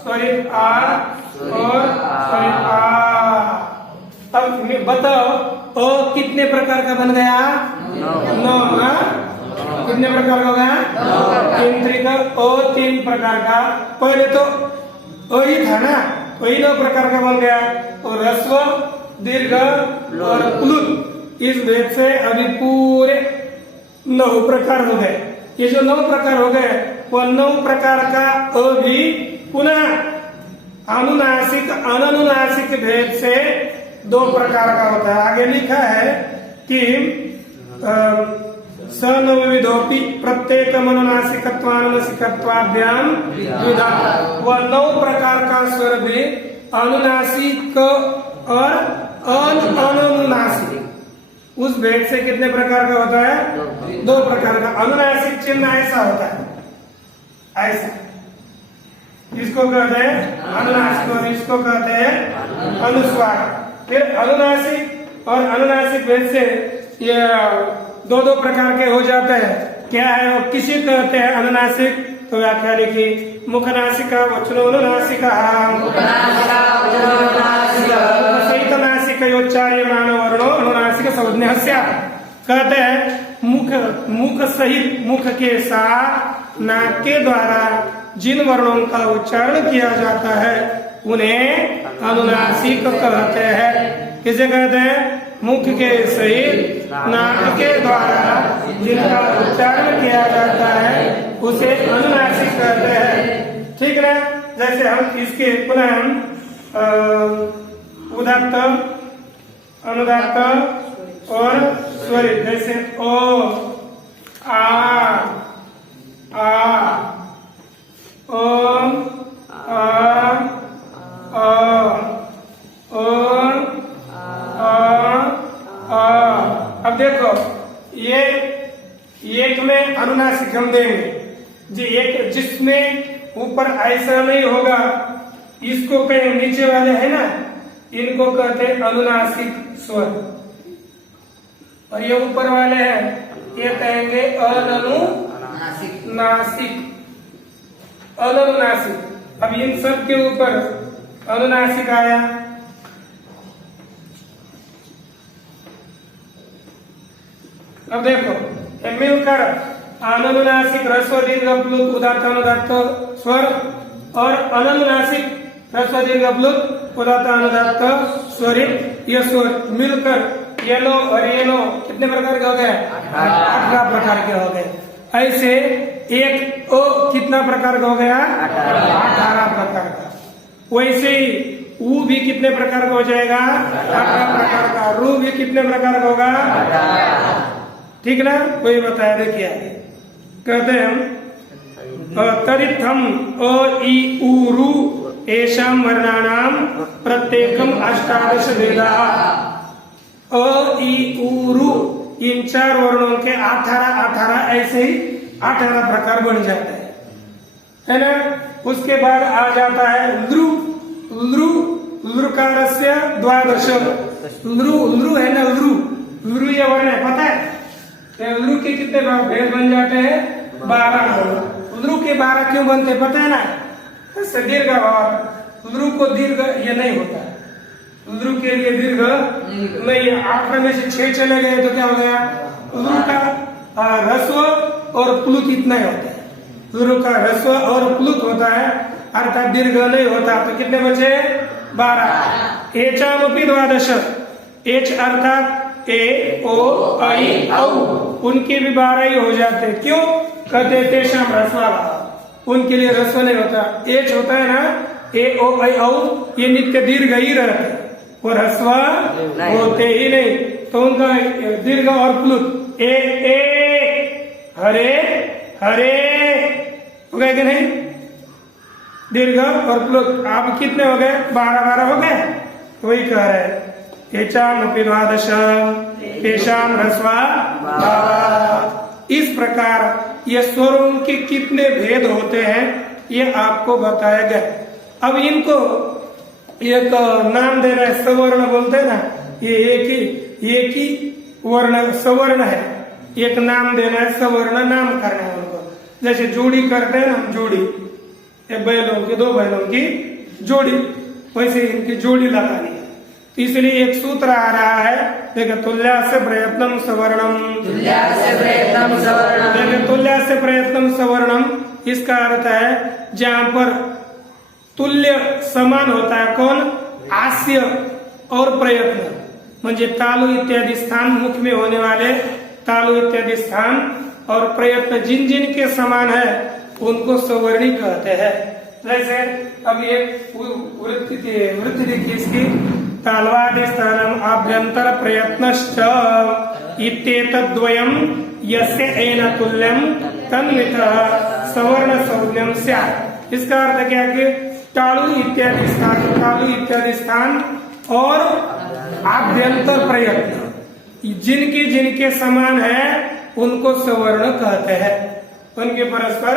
स्वरित आ और स्वरित आ। अब बताओ अ कितने प्रकार का बन गया? 9। कितने प्रकार का हो गया? 3 त्रिका अ 3 प्रकार का। पहले तो अ ही था ना, वही 9 प्रकार का बन गया। और ह्रस्व, दीर्घ और प्लुत, इस भेद से अभी पूरे 9 प्रकार हो गए। ये जो 9 प्रकार हो गए वो 9 प्रकार का अ भी पुनः अनुनासिक अननुनासिक भेद से 2 प्रकार का होता है। आगे लिखा है कि सनवविधोपि प्रत्येक अनुनासिकत्वाभ्याम द्विधा। वह 9 प्रकार का स्वर भी अनुनासिक और अननुनासिक, उस भेद से कितने प्रकार का होता है? 2 प्रकार का। अनुनासिक चिन्ह ऐसा होता है, ऐसा, इसको कहते हैं अनुनासिक और इसको कहते हैं अनुस्वार। फिर अनुनासिक और अनुनासिक भेद से ये 2 प्रकार के हो जाते हैं। क्या है वो? किसी कहते हैं अनुनासिक तो व्याख्या लिखी। मुख नासिका वचनोनुनासिका सहित नासिकयोच्चार्यमाण वर्णो अनुनासिक संज्ञा स्यात्। कहते हैं मुख सहित, मुख के साथ नाक के द्वारा जिन वर्णों का उच्चारण किया जाता है उन्हें अनुनासिक कहते हैं। किसे कहते हैं? मुख के सहित नाक के द्वारा जिनका उच्चारण किया जाता है उसे अनुनासिक कहते हैं। ठीक है, जैसे हम इसके पुनः हम उदात्त, अनुदात्त और स्वरित, जैसे ओ, आ, ओम, अब देखो ये एक में अनुनासिक हम देंगे जी, एक जिसमें ऊपर ऐसा नहीं होगा, इसको कहीं नीचे वाले है ना, इनको कहते हैं अनुनासिक स्वर, और ये ऊपर वाले हैं ये कहेंगे अनुनासिक, अनुनासिक। अब इन सब के ऊपर अनुनासिक आया। अब देखो मिलकर अनुनासिक ह्रस्व दीर्घ प्लुत उदात्त अनुदात्त स्वर और अनुनासिक ह्रस्व दीर्घ प्लुत उदात्त अनुदात्त स्वरित, ये स्वर मिलकर येलो और येलो कितने प्रकार के हो गए? 18 प्रकार के हो गए। ऐसे एक ओ कितना प्रकार का हो गया? 18 प्रकार का। वैसे ही ऊ भी कितने प्रकार का हो जाएगा? 18 प्रकार का। रू भी कितने प्रकार का होगा? ठीक ना, कोई बताया? देखिए आगे कहते हैं हम तरिथम अ इ उ रु एषां वर्णानां प्रत्येकम 18 भेदाः। अ इ उ रु इन 4 वर्णों के 18 ऐसे ही 18 प्रकार बन जाते हैं, है ना। उसके बाद आ जाता है लृ, लृ, लृकारस्य 12। लृ है ना, लृ ये वर्ण है, पता है? लृ के कितने भेद बन जाते हैं? 12। लृ के 12 क्यों बनते पता है ना? इससे दीर्घ भाव, लृ को दीर्घ ये नहीं होता, लृ के लिए दीर्घ नहीं। 18 में से 6 चले गए तो क्या हो गया? लृ का ह्रस्व और प्लुत इतना ही होता है। लृ का ह्रस्व और प्लुत होता है, अर्थात दीर्घ नहीं होता। तो कितने बचे? 12। एचामपि 12। एच अर्थात ए, ओ, आई, औ, उनके भी 12 ही हो जाते। क्यों? कहते तेषां ह्रस्वा, उनके लिए ह्रस्व नहीं होता। एच होता है ना, ए, ओ, आई, औ, ये नित्य दीर्घ ही रहते और ह्रस्व होते ही नहीं। तो उनका दीर्घ और प्लुत ए, हरे, हरे हो गए कि नहीं? दीर्घ और प्लुत आप कितने हो गए? 12 हो गए। वही कह रहे हैं एचामपि 12 तेषां ह्रस्वा 12। इस प्रकार ये स्वरों के कितने भेद होते हैं ये आपको बताया गया। अब इनको एक नाम दे रहे, सवर्ण बोलते हैं ना, ये एक ही वर्ण सवर्ण है, एक नाम देना है, सवर्ण नाम करना है उनको। जैसे जोड़ी करते हैं ना हम, जोड़ी, एक बैलों की, 2 बैलों की जोड़ी, वैसे इनकी जोड़ी लगानी है। इसलिए एक सूत्र आ रहा है, देखिए तुल्यास्य प्रयत्नम सवर्णम, देखिए तुल्यास्य प्रयत्नम सवर्णम, इसका अर्थ है जहाँ पर तुल्य समान होता है, कौन? आस्य और प्रयत्न, म्हणजे तालु इत्यादि स्थान, मुख में होने वाले तालु इत्यादि स्थान और प्रयत्न जिन जिन के समान है उनको सवर्णी कहते हैं। जैसे अब ये वृत्ति देखिए इसकी, तालवादि स्थानम आभ्यंतर प्रयत्नश्च इत्येतद्वयम् यस्य एन तुल्यम तन्मितः सवर्ण संज्ञम स्यात्। इसका अर्थ क्या कि तालु इत्यादि स्थान और आभ्यंतर प्रयत्न जिनके समान है उनको सवर्ण कहते हैं, उनके परस्पर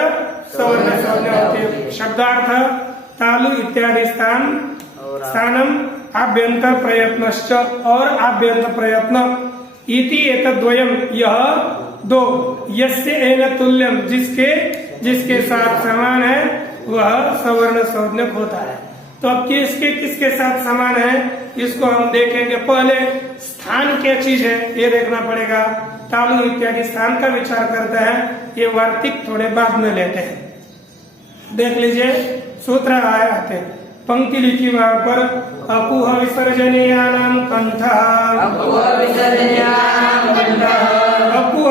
सवर्ण संज्ञा होती है। शब्दार्थ तालु इत्यादि स्थानम आभ्यंतर प्रयत्नश्च और आभ्यंतर प्रयत्न इति एतद्वयम्, यह 2, यस्य एन तुल्यम, जिसके जिसके साथ समान है वह सवर्ण सौज्ञक होता है। तो अब किसके किसके साथ समान है इसको हम देखेंगे। पहले स्थान क्या चीज है ये देखना पड़ेगा। तालु इत्यादि स्थान का विचार करते हैं, ये वार्तिक थोड़े बाद में लेते हैं। देख लीजिए सूत्र आते हैं, पंक्ति लिखी वहां पर अकुह विसर्जनीयानां कंठः, अकुह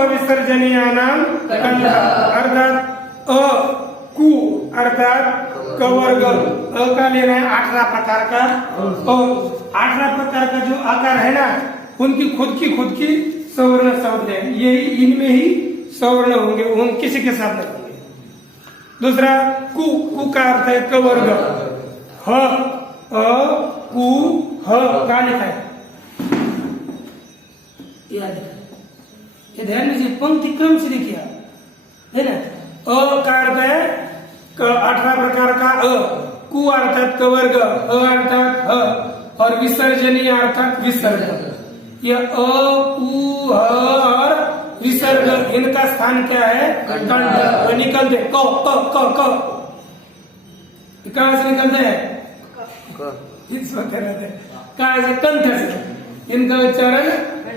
विसर्जनीयानां कंठः अर्थात अ कु अर्थात कवर्ग अ का लेना है 18 प्रकार का, और 18 प्रकार का जो आकार है ना उनकी खुद की सवर्ण शब्द है, यही इनमें ही सवर्ण होंगे, उन किसी के साथ नहीं होंगे। दूसरा कु का अर्थ है कवर्ग, ह अ कु ह का लिखा है, ये ध्यान दीजिए पंक्ति क्रम से लिखिए है ना। अ का अर्थ है 18 प्रकार का अ, कु अर्थात कवर्ग, अ अर्थात ह, और विसर्जनीय अर्थात विसर्ग। ये अ कु ह और विसर्ग इनका स्थान क्या है कंठ। निकलते क क क क कहां से निकलते हैं इस वक्त रहते कहां से कंठ से, इनका उच्चारण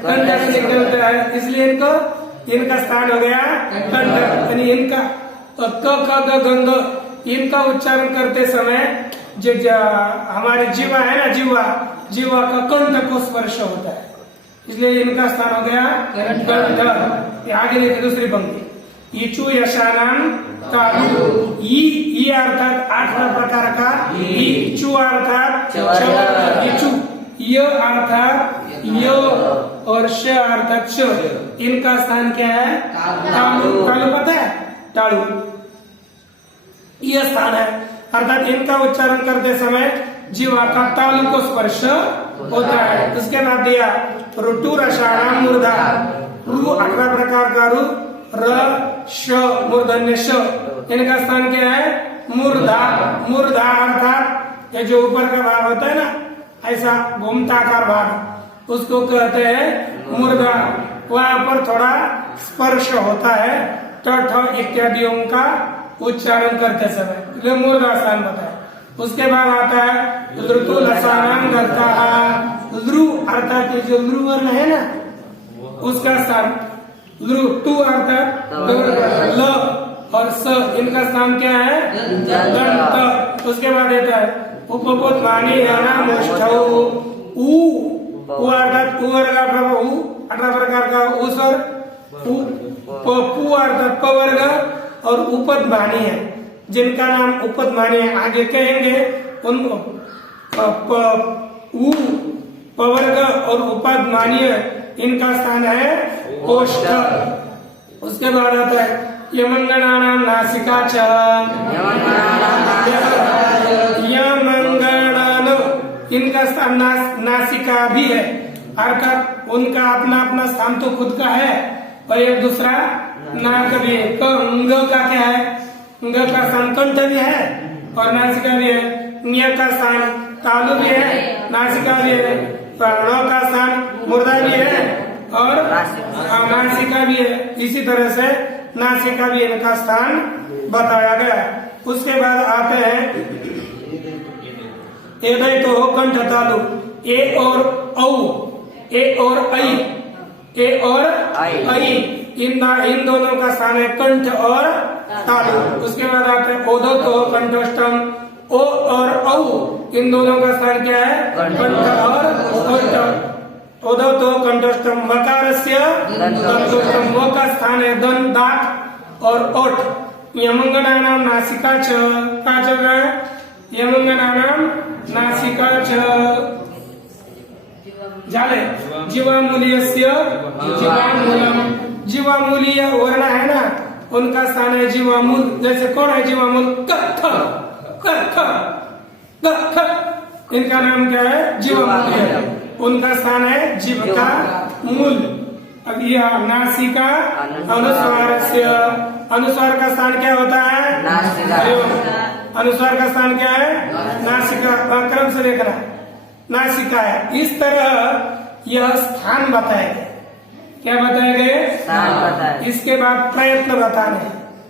कंठ से निकलता है, इसलिए इनका स्थान हो गया कंठ। यानी इनका क ख ग गंग इनका उच्चारण करते समय जो हमारी जीवा है ना, जीवा का कंठ को स्पर्श होता है, इसलिए इनका स्थान हो गया कंठ। आगे देखिए दूसरी पंक्ति, इचु यशानाम तालु, ई अर्थात 18 प्रकार का, इचु अर्थात इचु, य अर्थात य और श अर्थात श, इनका स्थान क्या है तालु। तालु पता है तालु यह स्थान है, अर्थात इनका उच्चारण करते समय जीवा का तालु को स्पर्श होता है। उसके बाद दिया ऋतु रसाणाम मूर्धा, रु 18 प्रकार का रु, र श मूर्धन्य श, इनका स्थान क्या है मूर्धा। मूर्धा अर्थात ये जो ऊपर का भाग होता है ना ऐसा घूमताकार भाग, उसको कहते हैं मूर्धा। वहां पर थोड़ा स्पर्श होता है ठ इत्यादियों का उच्चारण करते समय, मूर्धा स्थान बताया। उसके बाद आता है ऋतु लसानाम गत्ता, ध्रु अर्थात जो ध्रु वर्ण है ना उसका स्थान, ऋतु अर्थात ल और स, इनका स्थान क्या है दंत। उसके बाद देता है उपपद मानी नाम उ अर्थात उवर्ग का 18 प्रकार का उसर, पु अर्थात पवर्ग और उपद मानी है, जिनका नाम उपद मानी है आगे कहेंगे उनको उ पवर्ग और उपद मानी है, इनका स्थान है कोष्ठ। उसके बाद आता है यमंगणानाम नासिका च, यमंगणान इनका स्थान नासिका भी है, अर्थात उनका अपना अपना स्थान तो खुद का है और एक दूसरा नाक भी है। अंग का क्या है, अंग का स्थान कंठ भी है और नासिका भी है। न्य का स्थान तालु भी है, नासिका भी है, प्राणों का स्थान मूर्धा भी है और नासिका भी है। इसी तरह से नासिका भी इनका स्थान बताया गया। उसके बाद आते हैं एदय तो हो कंठ तालु, ए और औ, ए और ऐ, ए और ऐ इन दोनों का स्थान है कंठ और तालु। उसके बाद आते हैं ओदो तो कंठोष्टम, ओ और औ इन दोनों का स्थान क्या है कंठ और ओष्ठ। ओदो तो कंठोष्टम, मकारस्य कंठोष्टम, वो का स्थान है दंत दांत और ओठ। यमंगनानाम नासिका च, का जगह है यमंगनानाम नासिका च। जाले जीवामूल्यस्य जीवामूलम, जीवामूलीय वर्ण है ना उनका स्थान है जीवामूल। जैसे कौन है जीवामूल, कथ कथ कथ, इनका नाम क्या है जीवामूल्य, उनका स्थान है जीव का मूल। अब यह नासिका अनुस्वारस्य, अनुस्वार का स्थान क्या होता है अनुस्वार का स्थान क्या है नासिका, क्रम से देखना नासिका है। इस तरह यह स्थान बताए गए, क्या बताए गए स्थान बताए। इसके बाद प्रयत्न बताने,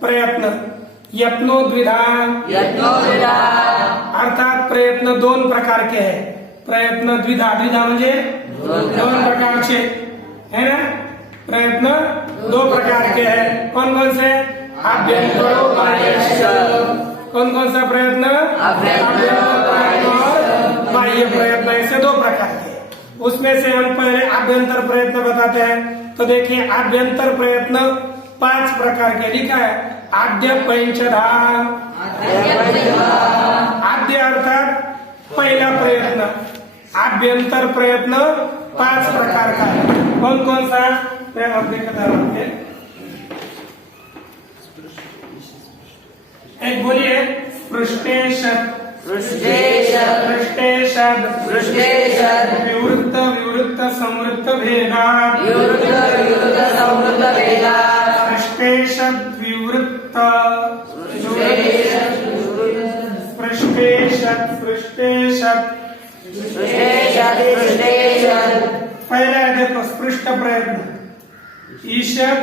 प्रयत्न यत्नो द्विधा अर्थात प्रयत्न दोन प्रकार के है. प्रयत्न द्विधा द्विधा म्हणजे दोन प्रकारचे है ना. प्रयत्न दो प्रकार के है. कौन कौन से? आभ्यंतरो कौन कौन सा प्रयत्न? आभ्यंतर प्रयत्न और बाह्य प्रयत्न. ऐसे दो प्रकार के. उसमें से हम पहले आभ्यंतर प्रयत्न बताते हैं. तो देखिए आभ्यंतर प्रयत्न 5 प्रकार के लिखा है. आद्य पंचधा. आद्य अर्थात पहला प्रयत्न. आभ्यंतर प्रयत्न 5 प्रकार का है. कौन कौन सा? मैं आप देखता हूँ. एक बोलिए. पृष्ठेशद विवृत्त विवृत्त संवृत्त भेदात् पृष्ठेशद विवृत्त पृष्ठेशद पहला है देखो स्पृष्ट प्रयत्न. ईशद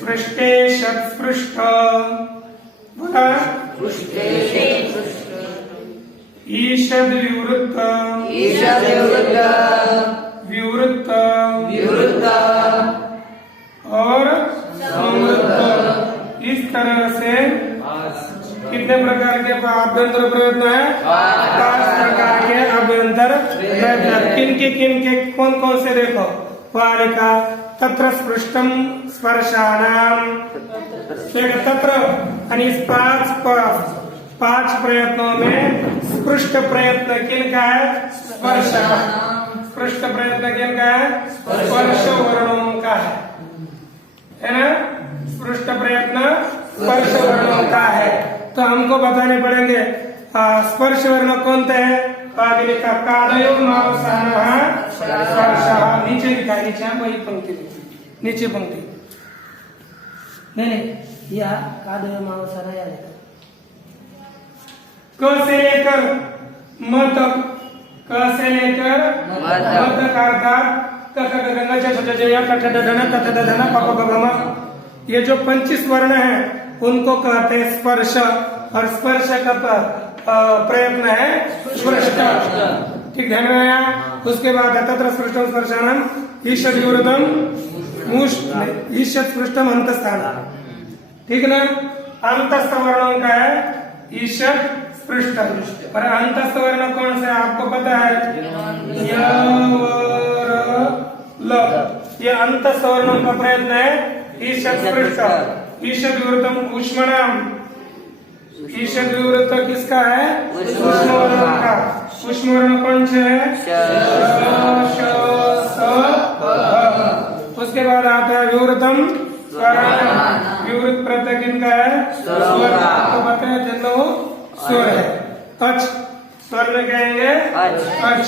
पृष्ठेशद स्पृष्ट. बोला ईशद विवृत्त विवृत्त और संवृत्त. इस तरह से कितने प्रकार के आभ्यंतर प्रयत्न है? 5 प्रकार के आभ्यंतर प्रयत्न. किन के कौन कौन से? देखो वालिका तत्र स्पृष्टम स्पर्शानाम. तत्र आणि 5 प्रयत्नों में स्पृष्ट प्रयत्न किनका है? स्पर्श. स्पृष्ट प्रयत्न किनका है? स्पर्श वर्णों का है ना. स्पृष्ट प्रयत्न स्पर्श वर्णों का है. तो हमको बताने पड़ेंगे स्पर्श वर्ण कौन सा है? आगे लिखा कादयो मावसानः स्पर्शः. नीचे लिखा है. नीचे वही पंक्ति नीचे पंक्ति नहीं यह कादयो मावसानः या लिखा. क से लेकर म तक. क से लेकर म तक अर्थात ये जो 25 वर्ण है उनको कहते हैं स्पर्श. और स्पर्श का प्रयत्न है स्पृष्ट. ठीक ध्यान में आया. उसके बाद तत्र स्पृष्टम स्पर्शानम ईशद विवृतम ईशद स्पृष्टम अंतस्थान. ठीक ना. अंतस्थ वर्णों का है ईशद स्पृष्ट. और अंतस्थ वर्ण कौन से आपको पता है? य ल. ये अंतस्थ वर्णों का प्रयत्न है ईशद स्पृष्ट. ईशद विवृतम ऊष्मणाम. ईशद विवृत किसका है? ऊष्म वर्ण का. ऊष्म वर्ण कौन से है? उसके बाद आता है विवृतम विवृत प्रत्यय किनका है? स्वर. तो बताया जन्नो स्वर है. अच स्वर में कहेंगे अच.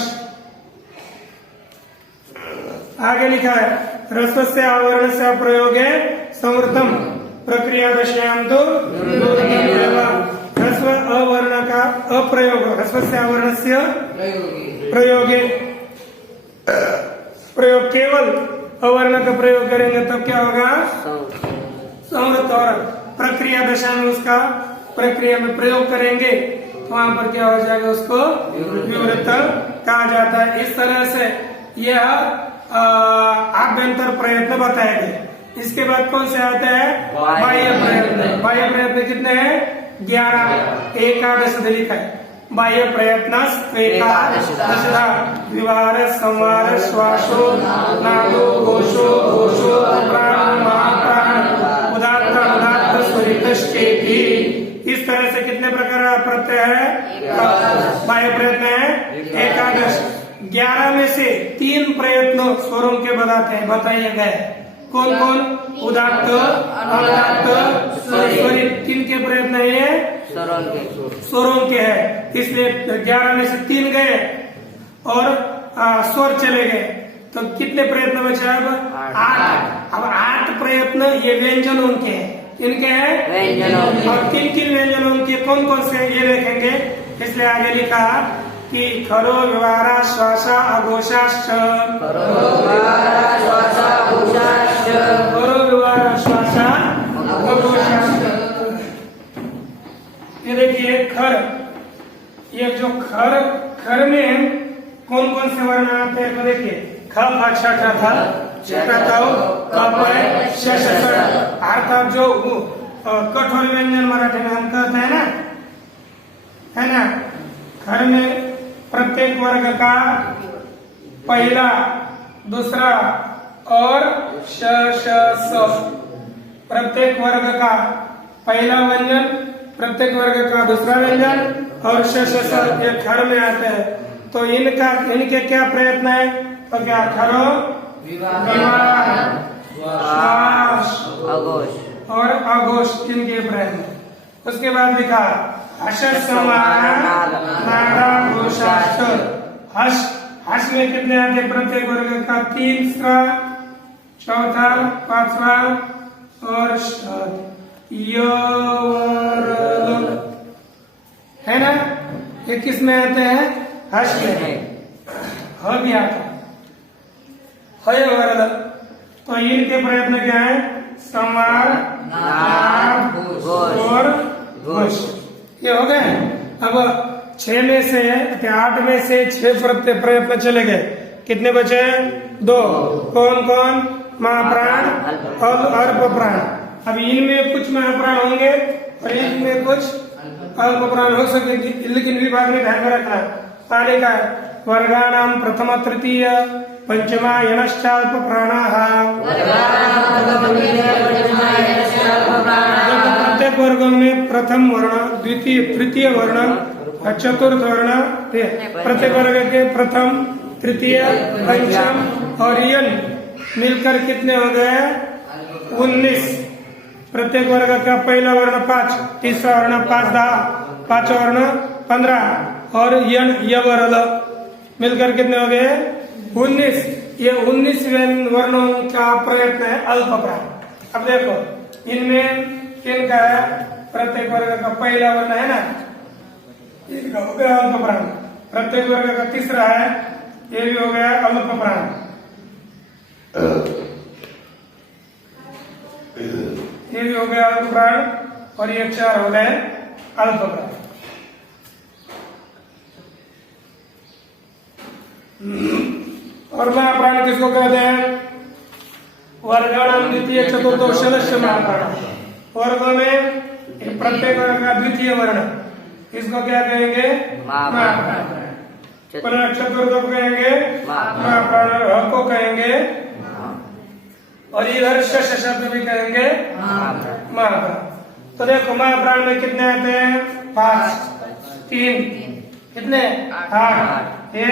आगे लिखा है ह्रस्व से आवरण से प्रयोगे संवृतम प्रक्रिया दशयाम. तो ह्रस्व अवर्ण का अप्रयोग. ह्रस्व से आवरण से प्रयोगे प्रयोग केवल अवर्ण का प्रयोग करेंगे तब क्या होगा? संवृत. और प्रक्रिया दशा में उसका प्रक्रिया में प्रयोग करेंगे तो वहां पर क्या हो जाएगा? उसको विवृत कहा जाता है. इस तरह से यह आभ्यंतर प्रयत्न बताए गए. इसके बाद कौन से आता है? बाह्य प्रयत्न. बाह्य प्रयत्न कितने हैं? 11. एकादश लिखा है. बाह्य प्रयत्न एकादशधा. विवार संवार श्वासो नादो घोषो घोषो प्राण महाप्राण उदात्त उदात्त स्वरितश्चेति. इस तरह से कितने प्रकार का प्रत्यय है? बाह्य प्रयत्न है एकादश. 11 में से 3 प्रयत्न स्वरों के बताए गए. कौन कौन? उदात्त अनुदात्त स्वरित. 3 के प्रयत्न है स्वरों के है. इसलिए 11 में से 3 गए और स्वर चले गए. तो कितने प्रयत्न बचे? अब 8. अब 8 प्रयत्न ये व्यंजन उनके हैं. इनके हैं और किन व्यंजनों के कौन कौन से ये देखेंगे. इसलिए आगे लिखा कि खरो व्यवहारा श्वासा अघोषाश्च. खरो व्यवहारा श्वासा अघोषाश्च. जो खर खर में कौन कौन से वर्ण आते हैं तो देखिए ख भाषा था अर्थात जो कठोर व्यंजन मराठी में हम कहते हैं ना, है ना। खर में प्रत्येक वर्ग का पहला, दूसरा और श स। प्रत्येक वर्ग का पहला व्यंजन, प्रत्येक वर्ग का दूसरा व्यंजन और श स ये खर में आते हैं। तो इनके क्या प्रयत्न है? तो क्या खरो विवाह, श्वास और अघोष इनके प्रयत्न। उसके बाद लिखा हर्ष हर्ष में कितने आते? प्रत्येक वर्ग का तीसरा, चौथा, पांचवा और है ना। ये किस में आते हैं? हर्ष में। ह भी आता है वरद। तो इनके प्रयत्न क्या है? संवार, नाद और घोष। ये हो गए। अब 6 में से 8 में से 6 प्रयत्न चले गए। कितने बचे? 2। कौन कौन? महाप्राण और अल्प प्राण। अब इनमें कुछ महाप्राण होंगे और इनमें कुछ अल्प प्राण हो सकेंगे, लेकिन विभाग में ध्यान में रखना। आने का वर्गाणाम प्रथम तृतीय पंचमा यनश्चाल्प प्राणाः। प्रत्येक वर्ग में प्रथम वर्ण, द्वितीय, तृतीय वर्ण, चतुर्थ वर्ण, प्रत्येक वर्ग के प्रथम, तृतीय, पंचम और यन मिलकर कितने हो गए? 19। प्रत्येक वर्ग का पहला वर्ण 5, तीसरा वर्ण 5, 10, पांचवा वर्ण 15 और यन यवरल मिलकर कितने हो गए? 19। ये 19 वर्णों का प्रयत्न है अल्प प्राण। अब देखो इनमें किनका है? प्रत्येक वर्ग का पहला वर्ण है ना, एक हो गया अल्प प्राण। प्रत्येक वर्ग का तीसरा है, ये भी हो गया अल्प प्राण। ये भी हो गया अल्प प्राण और ये 4 हो गए अल्प प्राण। और महाप्राण किसको कहते हैं? वर्गाणाम द्वितीय चतुर्थ षोडश महाप्राण। वर्ग में प्रत्येक वर्ग का द्वितीय वर्ण, इसको क्या कहेंगे? महाप्राण। चतुर्थ को कहेंगे महाप्राण, ह को कहेंगे और इधर शश शब्द भी कहेंगे महाप्राण। तो देखो महाप्राण में कितने आते हैं? 5, 3, कितने? 8, ये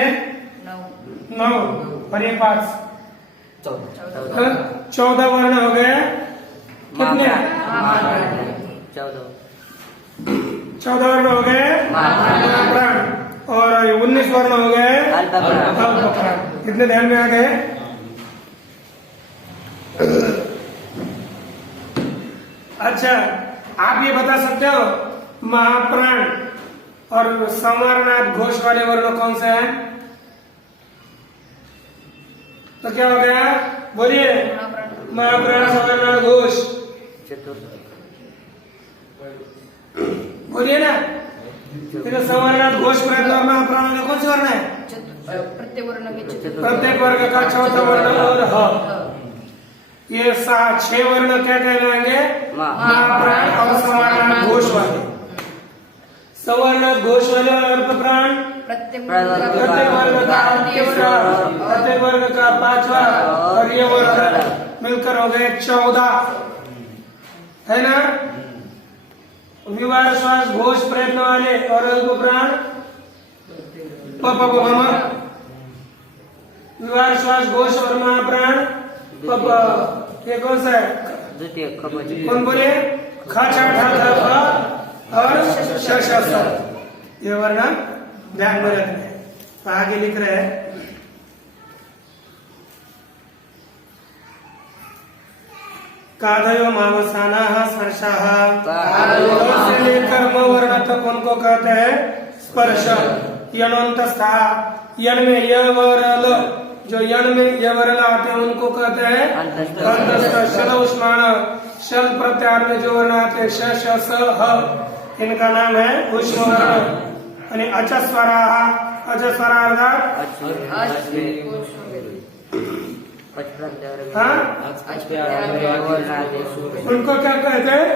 9 और ये 5, 14 वर्ण हो गए। कितने? 14 वर्ण हो गए महाप्राण और 19 वर्ण हो गए अल्प प्राण। कितने ध्यान में आ गए? अच्छा, आप ये बता सकते हो महाप्राण और संवरनाद घोष वाले वर्ण कौन से हैं? तो क्या हो गया? बोलिए। महाप्राण, संवरनाद, घोष। बोलिए ना। फिर संवरनाद, घोष, प्रयत्न और महाप्राण में कौन से वर्ण है? प्रत्येक वर्ग का चौथा वर्ण और ह। ये 6 वर्ण क्या कहलाएंगे? महाप्राण और संवरनाद घोष वाले। संवरनाद घोष वाले और अल्प प्राण प्रत्येक वर्ग का तीसरा, प्रत्येक वर्ग का 5वां और ये वर्ग मिलकर हो गए 14, है ना। विवाह, श्वास, घोष, प्रयत्न वाले और अल्प प्राण विवाह, श्वास, घोष और महाप्राण ये कौन सा है? कौन बोले? ख, छ, ठ, थ, फ और श, श, स। ये वर्ण ध्यान में रखना है। तो आगे लिख रहे हैं कादयो मावसाना स्पर्शाः। से लेकर म वर्ण तक उनको कहते हैं स्पर्श। यनोन्तस्था, यन में य वरल, जो यन में य वरल आते हैं उनको कहते हैं अंतस्थ। शल उष्माण, शल प्रत्यार में जो वर्ण आते हैं श, श, स, ह, इनका नाम है उष्म वर्ण। અને અચસ્વરાહ અચસ્વરા અર્થાત हाँ उनको क्या कहते हैं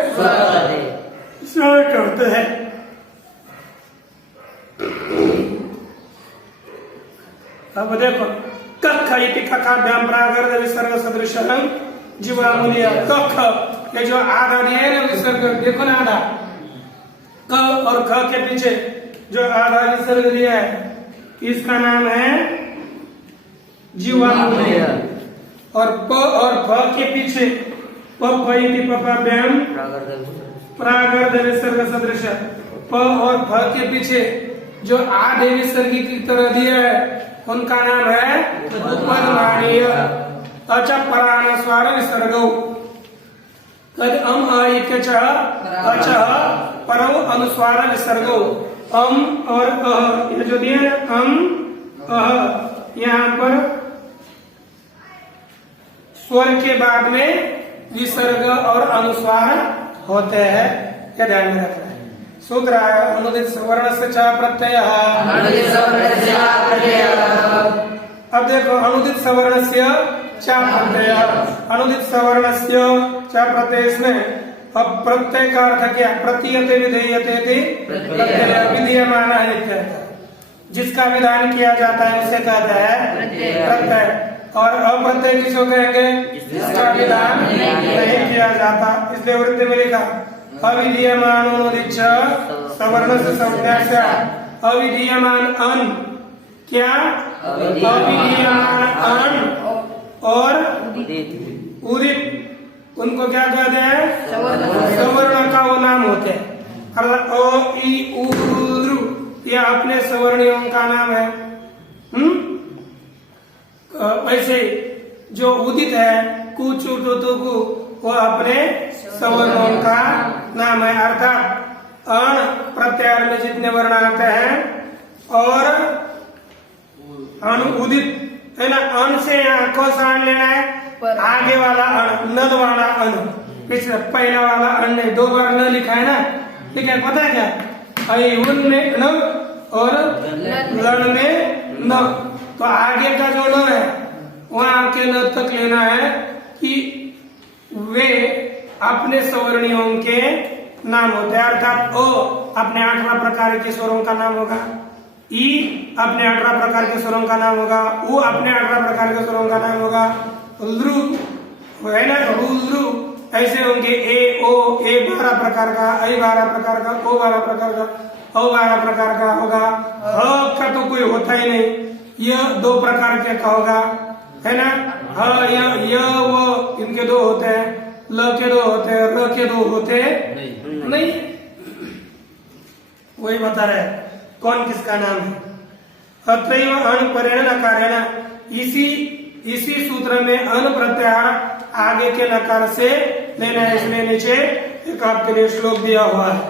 स्वर कहते हैं। अब देखो कख इति कखाभ्याम प्रागर्ध विसर्ग सदृशः जीवामूल्य कख ये जो आधा दिया है ना विसर्ग देखो ना आधा क और ख के पीछे जो आधा विसर्ग दिया है इसका नाम है जीवामूल्य और प और फ के पीछे प इति पपाभ्याम प्रागर्ध विसर्ग सदृश प और फ के पीछे जो आधे विसर्ग की तरह दिया है उनका नाम है उपपदमानीय अचपराण स्वर विसर्ग तद अम अच अच परौ अनुस्वार विसर्ग अम और अह ये जो दिया है अम अह यहाँ पर स्वर के बाद में विसर्ग और अनुस्वार होते हैं, यह ध्यान में रखना है। सूत्र है अनुदित सवर्ण से च प्रत्यय। अब देखो अनुदित सवर्ण से च प्रत्यय अनुदित सवर्ण से च प्रत्यय इसमें अब प्रत्यय का अर्थ क्या प्रतीयते विधेयते थी प्रत्यय विधीयमान है जिसका विधान किया जाता है उसे कहता है प्रत्यय और अप्रत्यय किसको कहेंगे जिसका विधान नहीं किया जाता इसलिए वृत्ति में लिखा अविधीयमान सवर्ण से संज्ञा से अविधीयमान अन क्या अविधीयमान अन और उदित उनको क्या कहते हैं सवर्ण का वो नाम होते हैं अर्थात अ इ उ ऋ यह अपने सवर्णियों का नाम है। वैसे जो उदित है कु चु टु तु कु वो अपने सवर्णों का नाम है अर्थात अण प्रत्यार में जितने वर्ण आते हैं और अणु उदित है ना अण से यहाँ को साण लेना है आगे वाला अण नद वाला अण पिछले पहला वाला अण नहीं दो बार न लिखा है ना ठीक है पता है क्या उन में न और लड़ में न तो आगे का जो न है वहां के न तक लेना है कि वे अपने सवर्णियों के नाम होते हैं अर्थात ओ अपने 18 प्रकार के स्वरों का नाम होगा ई अपने 18 प्रकार के स्वरों का नाम होगा उ अपने 18 प्रकार के स्वरों का नाम होगा लृ है ना रु ऐसे होंगे ए ओ ए 12 प्रकार का ऐ 12 प्रकार का ओ 12 प्रकार का औ 12 प्रकार का होगा ह का तो कोई होता ही नहीं यह 2 प्रकार के का होगा है ना ह य वो इनके 2 होते हैं ल के 2 होते हैं र के 2 होते नहीं वही बता रहे कौन किसका नाम है अत्रैव अण परेण नकारेण इसी सूत्र में अन प्रत्याहार आगे के नकार से लेना है इसमें नीचे एक आपके लिए श्लोक दिया हुआ है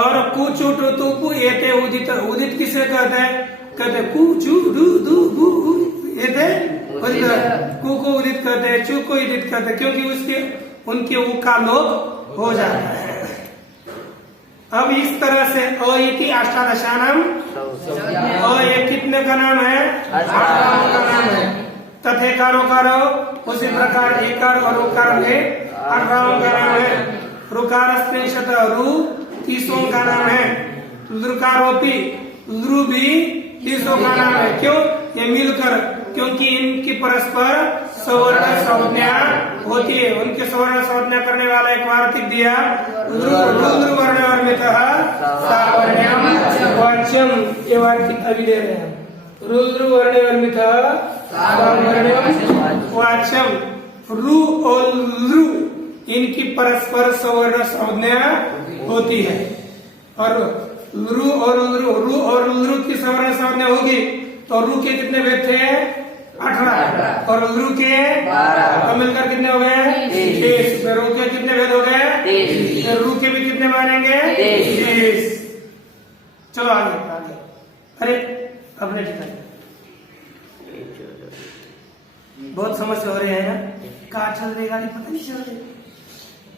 और कुचु टु तु कु एते उदित उदित किसे कहते हैं कहते कुचु डु दु गु एते कु को उदित कहते हैं चु को उदित कहते हैं क्योंकि उसके उनके उ का लोप हो जाता है। अब इस तरह से अ इति अष्टादशानाम अ ये कितने का नाम है 18 का नाम है तथेकारो कारो उसी प्रकार एकार और उकार में 18 का नाम है रुकार स्त्रीशत रु 30 का नाम है लृकारोपी लृ भी 30 का नाम है क्यों ये मिलकर क्योंकि इनकी परस्पर सवर्ण संज्ञा होती है उनके सवर्ण संज्ञा करने वाला एक वार्तिक दिया रुद्र वर्ण वाच्यम ये वार्तिक अभी दे रहे हैं रुद्र वर्ण वाच्यम रु और लृ इनकी परस्पर सवर्ण संज्ञा होती है और लृ और लृ की सवर्ण संज्ञा होगी तो रु के कितने भेद थे 18 और लृ के 12 मिलकर कितने हो गए 30 रु के कितने भेद हो गए 30 रु के भी कितने मानेंगे 30 चलो आगे अरे अपने ठिकाने बहुत समस्या हो रही है ना कार चल रही गाड़ी पता नहीं चल रही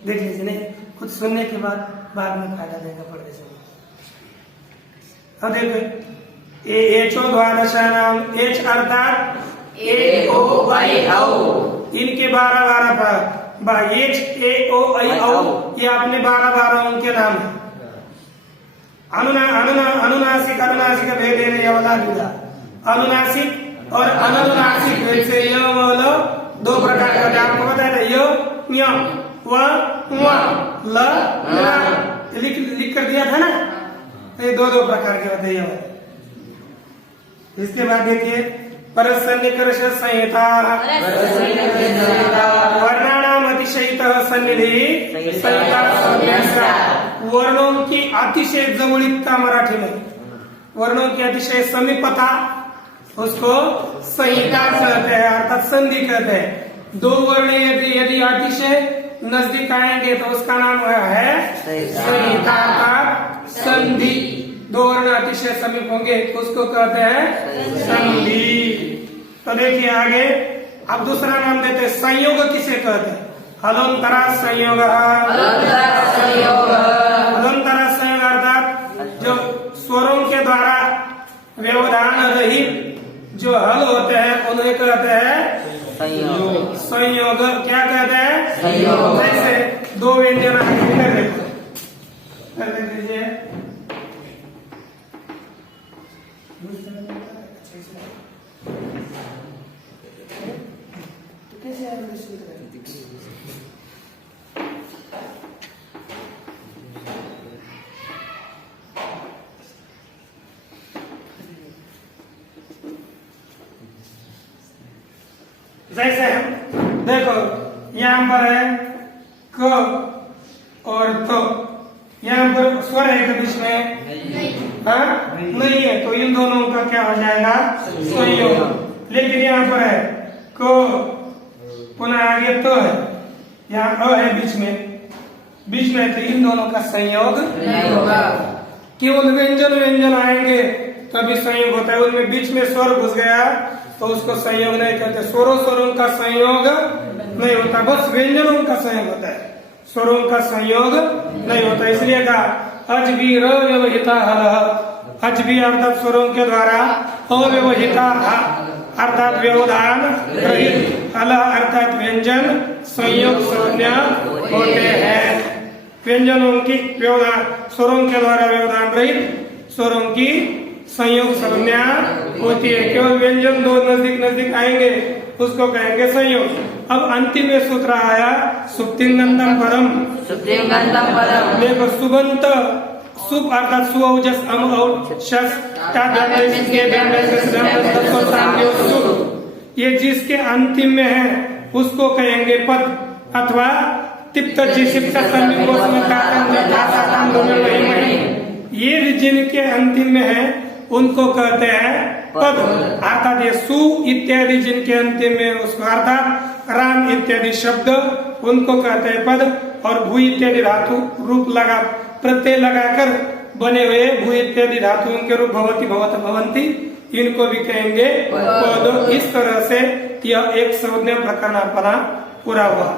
देख लीजिए नहीं कुछ सुनने के बाद बाद में फायदा देगा पढ़ने से। अब देखो एचो द्वादशानाम एच अर्थात ए ओ आई औ इनके 12 एच ए ओ आई औ ये अपने 12 उनके नाम है। अनुनासिक अनुनासिक भेद है वाला जुदा अनुनासिक और अनुनासिक भेद से यह वाला 2 प्रकार का आपको बताया था यो य व ल ल लिख कर दिया था ना, ये 2 प्रकार के होते हैं। इसके बाद देखिए परसन्निकर्ष संहिता वर्णानाम अतिशयितः सन्निधि संहिता संन्यासा वर्णों की अतिशय जवळीकता मराठी में वर्णों की अतिशय समीपता उसको संहिता कहते हैं अर्थात संधि कहते हैं। 2 वर्ण यदि अतिशय नजदीक आएंगे तो उसका नाम है संहिता अर्थात संधि। 2 वर्ण अतिशय समीप होंगे तो उसको कहते हैं संधि। तो देखिए आगे अब दूसरा नाम देते हैं संयोग किसे कहते हैं? हलोंतरा संयोग हलोंतरा संयोग अर्थात जो स्वरों के द्वारा व्यवधान रहित जो हल होते हैं उन्हें कहते हैं संयोग। क्या कहते हैं? संयोग। जैसे 2 व्यंजन कर दीजिए जैसे देखो यहाँ पर है क और तो यहाँ पर स्वर है के बीच में नहीं है तो इन दोनों का क्या हो जाएगा संयोग। लेकिन यहाँ पर है को पुनः आगे तो है यहाँ अ है बीच में तो इन दोनों का संयोग नहीं होगा। केवल व्यंजन आएंगे तभी संयोग होता है। उनमें बीच में स्वर घुस गया तो उसको संयोग नहीं कहते। स्वरों का संयोग नहीं होता, बस व्यंजनों का संयोग होता है, स्वरों का संयोग नहीं होता। इसलिए कहा अजबी अव्यवहिता हल अजबी अर्थात स्वरों के द्वारा अव्यवहिता अर्थात व्यवधान रहित हल अर्थात व्यंजन संयोग संज्ञा होते हैं। व्यंजनों की व्यवधान स्वरों के द्वारा व्यवधान रहित स्वरों की संयोग संज्ञा होती है। केवल व्यंजन 2 नजदीक आएंगे उसको कहेंगे संयोग। अब अंतिम में सूत्र आया सुप्तिंगंतम परम देखो सुबंत सुप अर्थात सुऔजस अम और शस ये जिसके अंतिम में है उसको कहेंगे पद अथवा तिप्त ये जिनके अंतिम में है उनको कहते हैं पद अर्थात ये सु इत्यादि जिनके अंतिम में उसको अर्थात राम इत्यादि शब्द उनको कहते हैं पद। और भू इत्यादि धातु रूप लगा प्रत्यय लगाकर बने हुए भू इत्यादि धातुओं के रूप भवति भवत भवंती इनको भी कहेंगे पद। इस तरह से यह एक संज्ञा प्रकरण अपना पूरा हुआ।